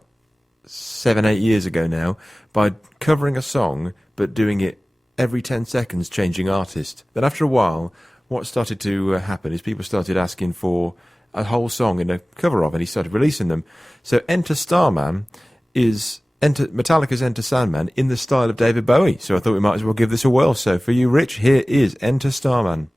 7-8 years ago now by covering a song but doing it every 10 seconds, changing artist. Then after a while, what started to happen is people started asking for a whole song in a cover of, and he started releasing them. So Enter Starman is Metallica's Enter Sandman in the style of David Bowie. So I thought we might as well give this a whirl. So for you, Rich, here is Enter Starman.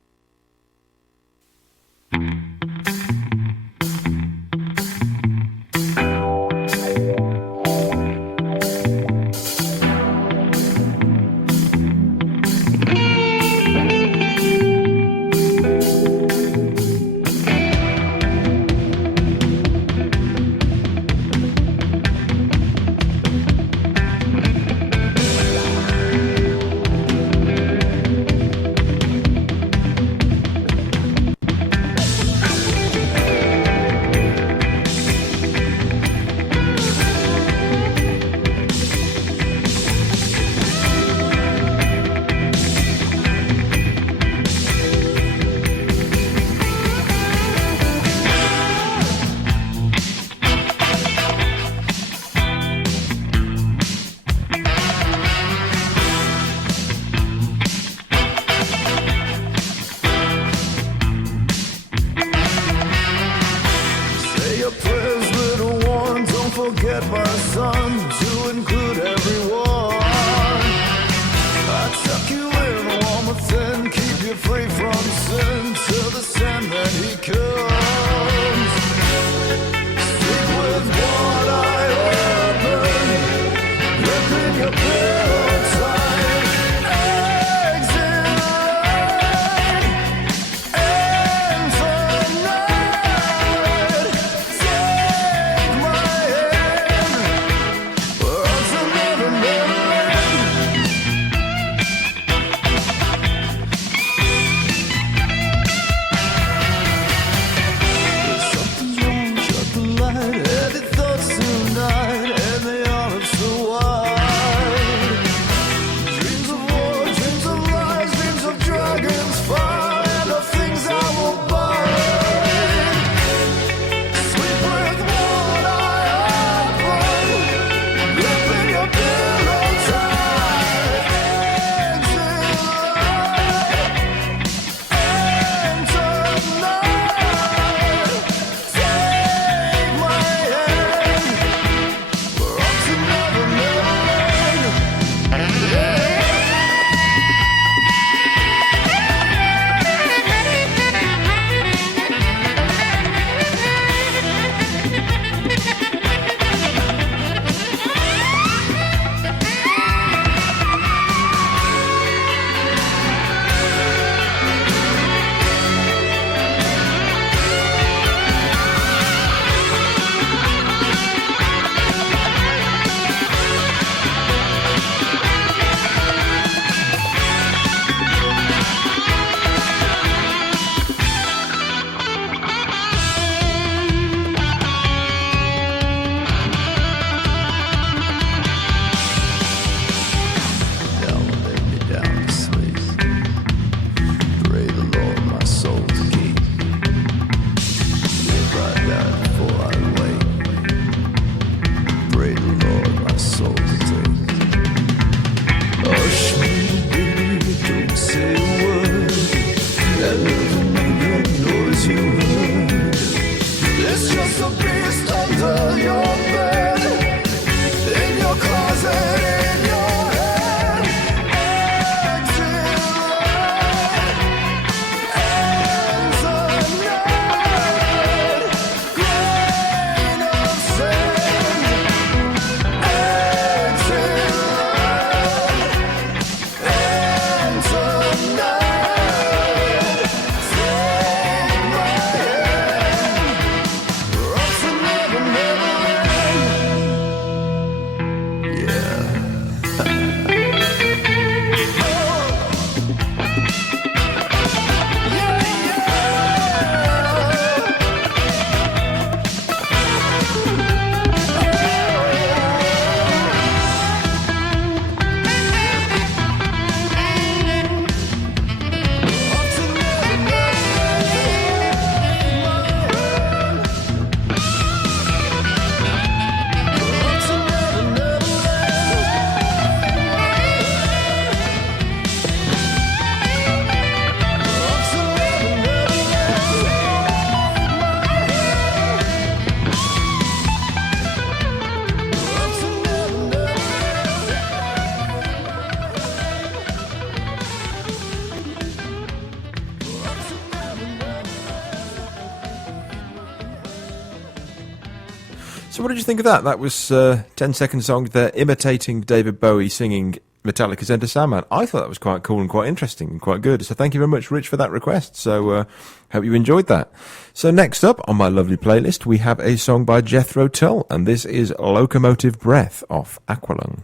to include everyone. I tuck you in a warm within, keep you free from sin till the sin that he comes. Sleep with one eye open, gripping your pillow tight. Exit and tonight, take my hand, we're on to never, never end. Something's wrong, shut the light. Heavy thoughts tonight, and they all are so wide. Dreams of war, dreams of lies, dreams of dragons, fire, and the things I will buy. Sleep with one eye open, gripping your pillow tight. Exit and tonight, take my hand, we're up to never, never end. Now I'll lay me down to sleep. Pray the Lord my soul to keep. Live right now before I wake. Pray the Lord my soul to take. Hush me, baby, don't say a word. That little make noise you heard. It's just a beast under your bed, in your closet, in your head. Exit and tonight, grain of sand. Exit and tonight, take my hand, we're up to never, never end. Yeah. So what did you think of that? That was a 10-second song there imitating David Bowie singing Metallica's Enter Sandman. I thought that was quite cool and quite interesting and quite good. So thank you very much, Rich, for that request. So hope you enjoyed that. So next up on my lovely playlist, we have a song by Jethro Tull, and this is Locomotive Breath off Aqualung.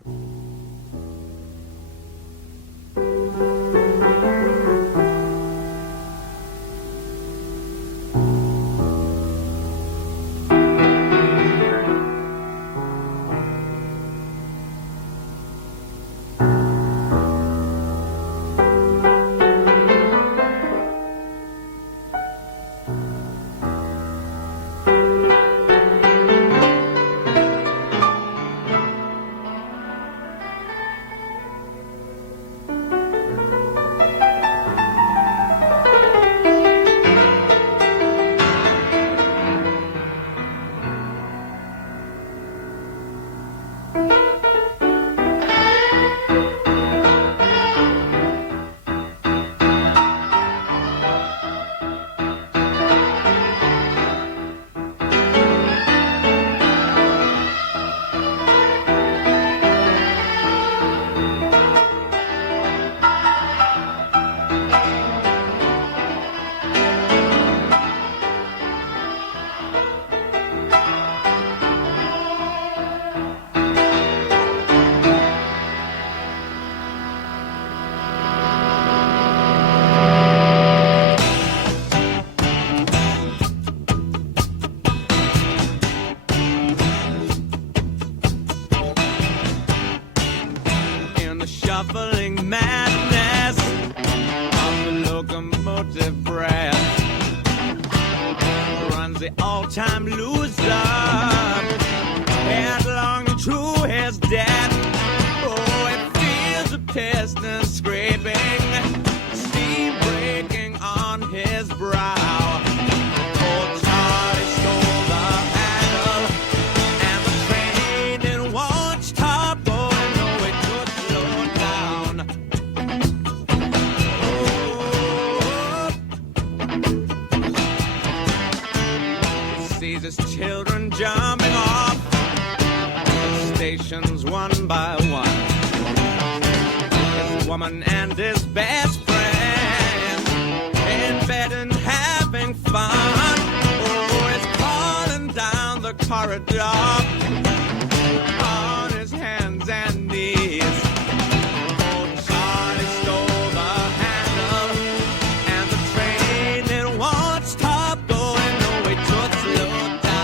shuffling madness of the locomotive breath runs the all-time loser headlong to his death. Oh, it feels the piston scraping, steam breaking on his brow. Old Charlie stole the handle, and the train it won't stop going. No, it could slow down. He sees his children jumping off stations one by one. His woman and his best friend in bed and having fun. Oh, he's crawling down the corridor on his hands and knees. Old Charlie stole the handle, and the train it won't stop going. No, it could slow down.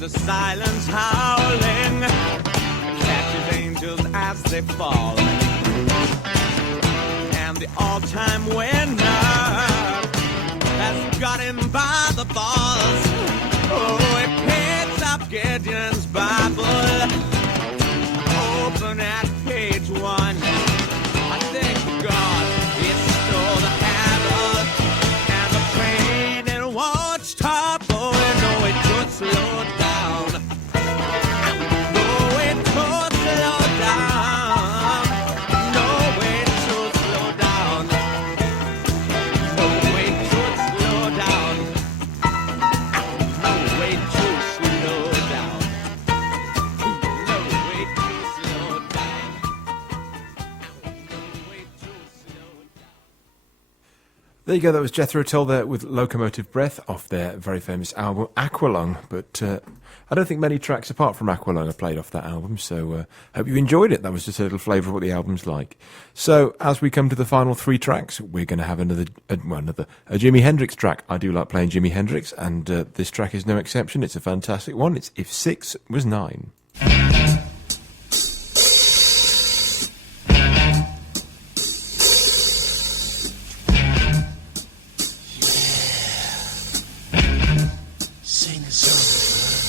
The silence howling catches angels as they fall, and the all-time winner has got him by the balls. Oh, he picks up Gideon's Bible, open at page 1. I thank God he stole the handle, and the train it won't stop. Oh, no, it could slow down. There you go, that was Jethro Tull there with Locomotive Breath off their very famous album Aqualung. But I don't think many tracks apart from Aqualung are played off that album, so hope you enjoyed it. That was just a little flavour of what the album's like. So as we come to the final 3 tracks, we're going to have another Jimi Hendrix track. I do like playing Jimi Hendrix, and this track is no exception. It's a fantastic one. It's If 6 Was 9.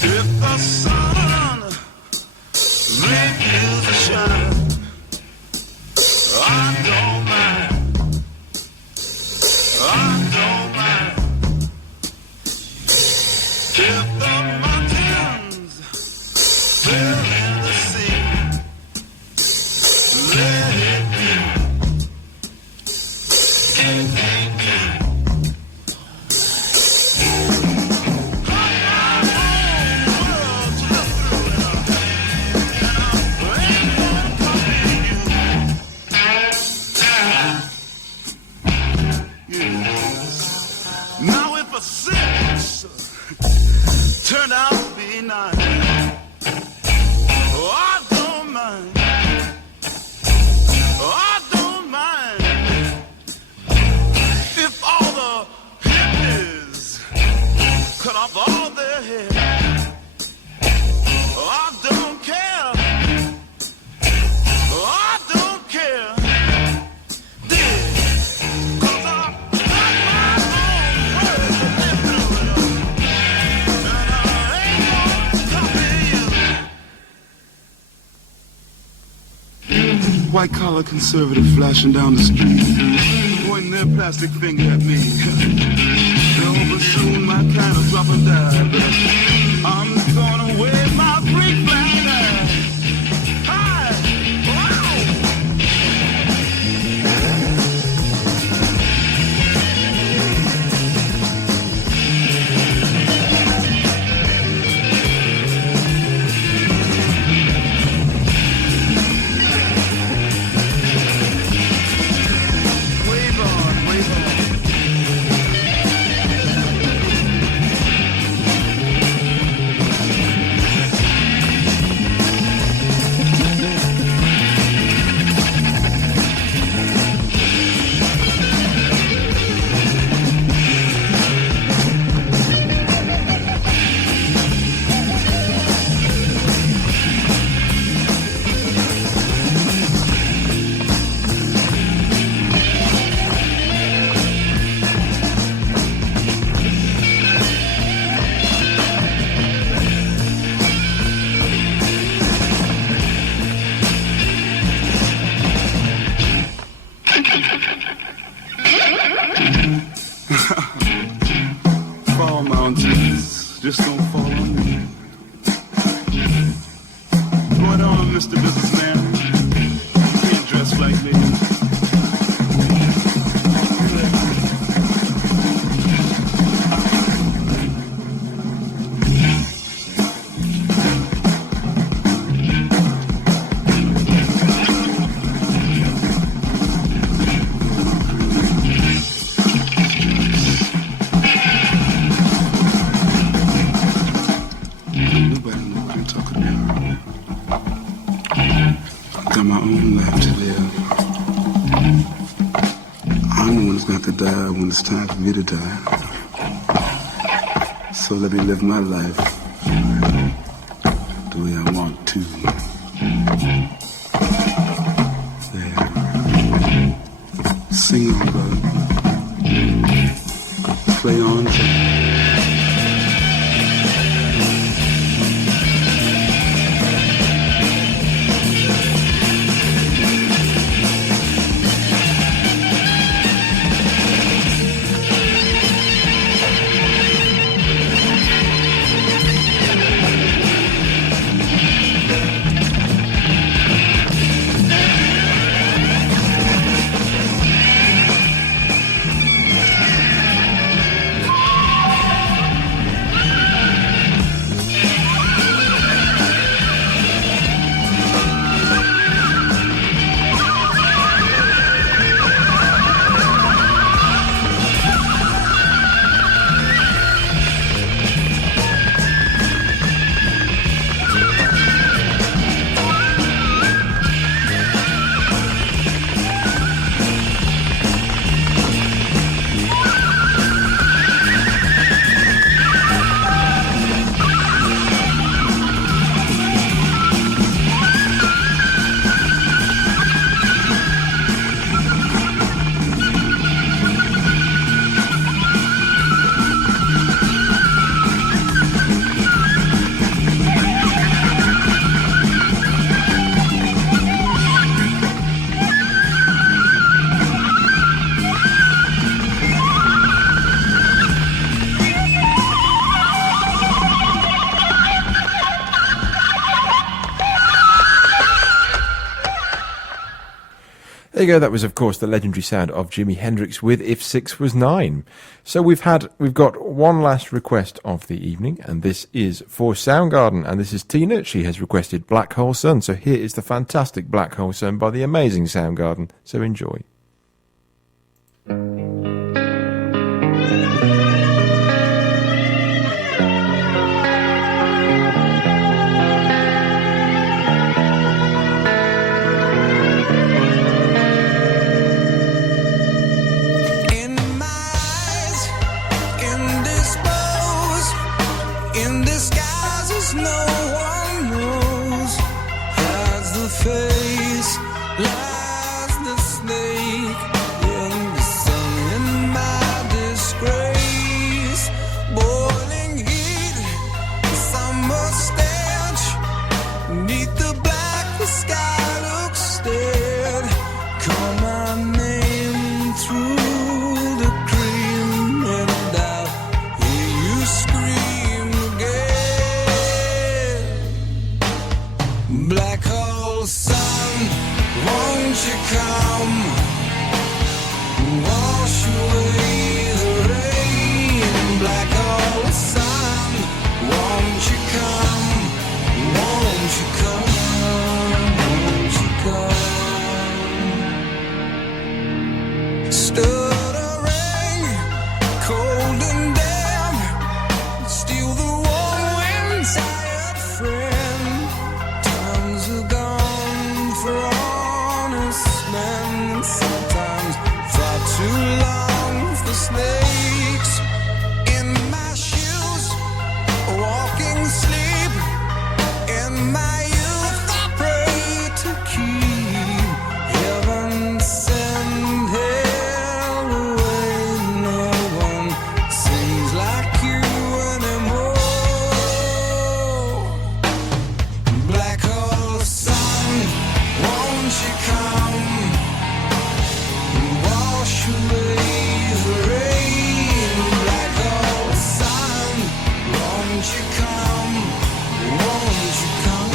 If the sun refuses to shine, I don't mind. I don't mind. If the mountains fill in the sea, let it be. Now if a 6 turned out to be 9, oh, I don't mind. Oh, I don't mind if all the hippies cut off all their hair. Oh, I don't care. Oh, I don't care. White-collar conservative flashing down the street, pointing their plastic finger at me. No, but soon my kind of drop and die, but I'm gonna wave my free flag. Hi! Wow! Mr. Businessman. You can't dress like me. Die when it's time for me to die. So let me live my life the way I want to. There. Sing on, brother. Play on, There you go. That was, of course, the legendary sound of Jimi Hendrix with If 6 Was 9. So we've got one last request of the evening, and this is for Soundgarden, and this is Tina. She has requested Black Hole Sun. So here is the fantastic Black Hole Sun by the amazing Soundgarden. So enjoy. No one knows, hides the face, lies the snake in the sun. In my disgrace, boiling heat, summer stench, neath the black, the sky looks dead. Call my name through the cream, and I'll hear you scream again. Black hole sun, won't you come? Wash away the rain. Black hole sun, won't you come? Won't you come? Won't you come? Stuttering, cold and damp, steal the warm wind, tired friend. Sometimes far too long for snakes in my shoes, walking sleep in my youth. I pray to keep heaven send hell away. No one seems like you anymore. Black hole sun, won't you come? Wash away the rain. Black hole sun, won't you come? Won't you come?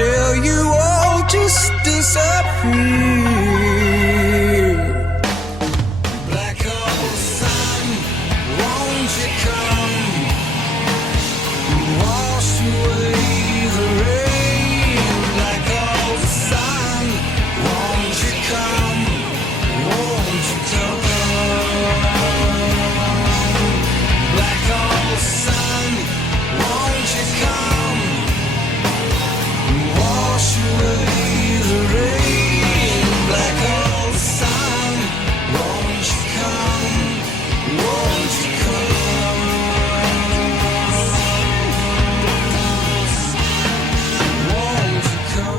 till you all just disappear. Black hole sun, won't you come wash away the rain? Black hole sun, won't you come, won't you come? Black hole sun, won't you come wash away the rain? Black hole sun, won't you come, won't you come? Won't you come?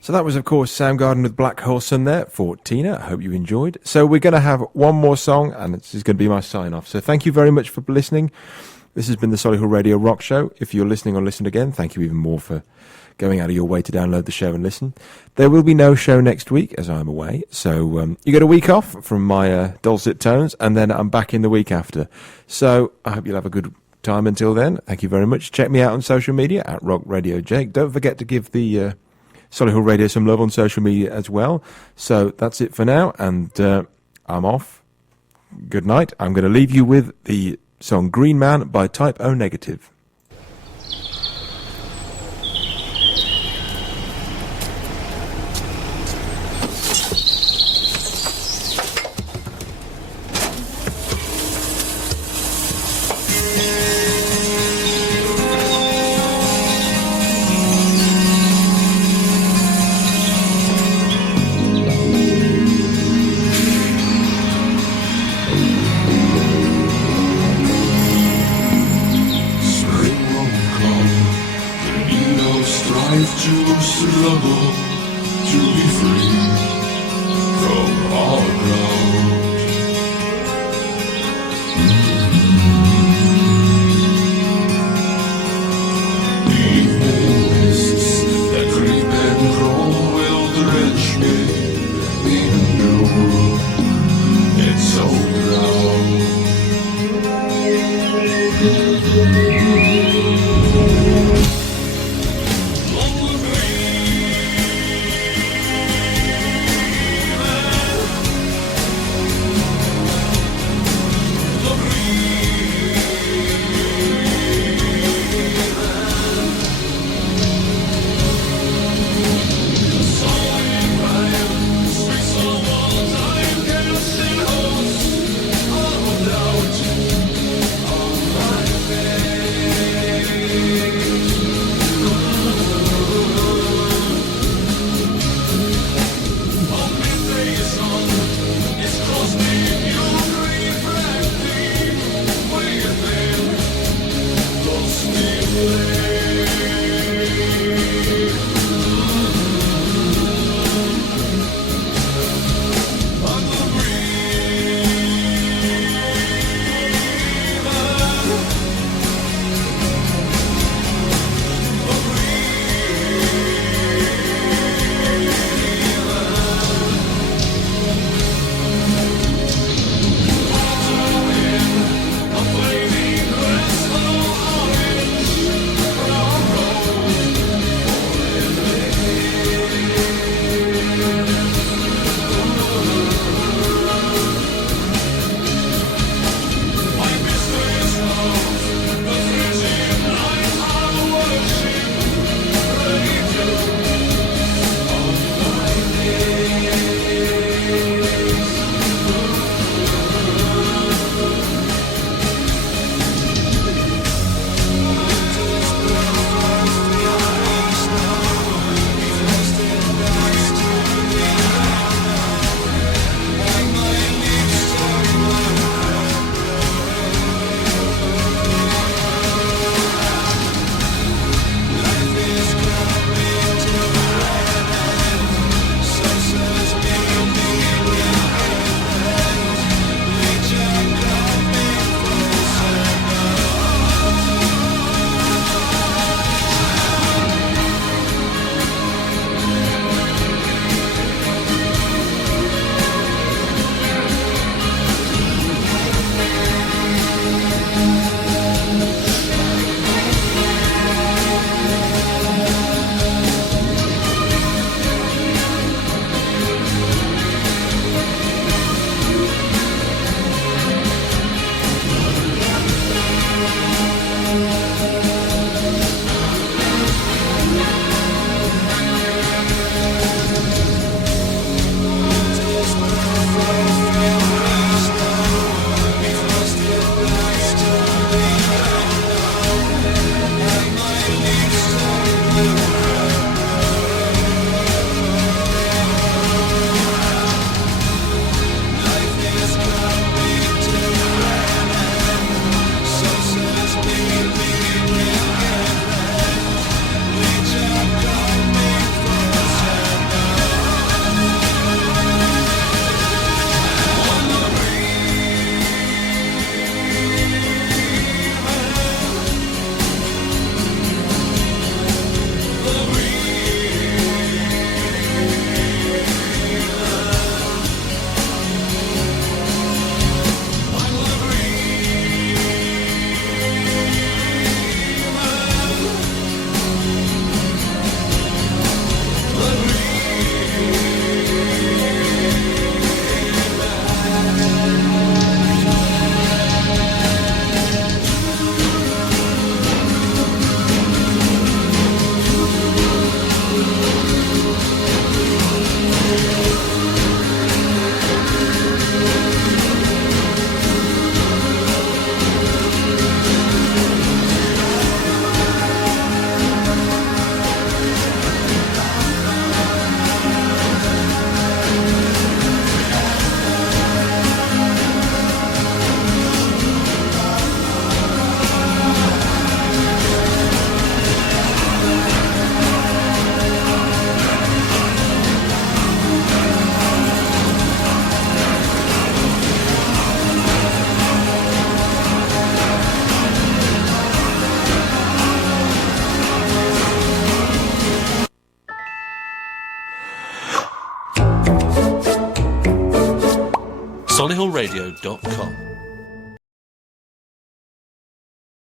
So that was, of course, Soundgarden with Black Hole Sun there for Tina. I hope you enjoyed. So we're going to have one more song, and this is going to be my sign-off. So thank you very much for listening. This has been the Solihull Radio Rock Show. If you're listening or listened again, thank you even more for going out of your way to download the show and listen. There will be no show next week, as I'm away. So you get a week off from my dulcet tones, and then I'm back in the week after. So I hope you'll have a good time until then. Thank you very much. Check me out on social media at Rock Radio Jake. Don't forget to give the Solihull Radio some love on social media as well. So that's it for now, and I'm off. Good night. I'm going to leave you with the song Green Man by Type O Negative. Solihullradio.com.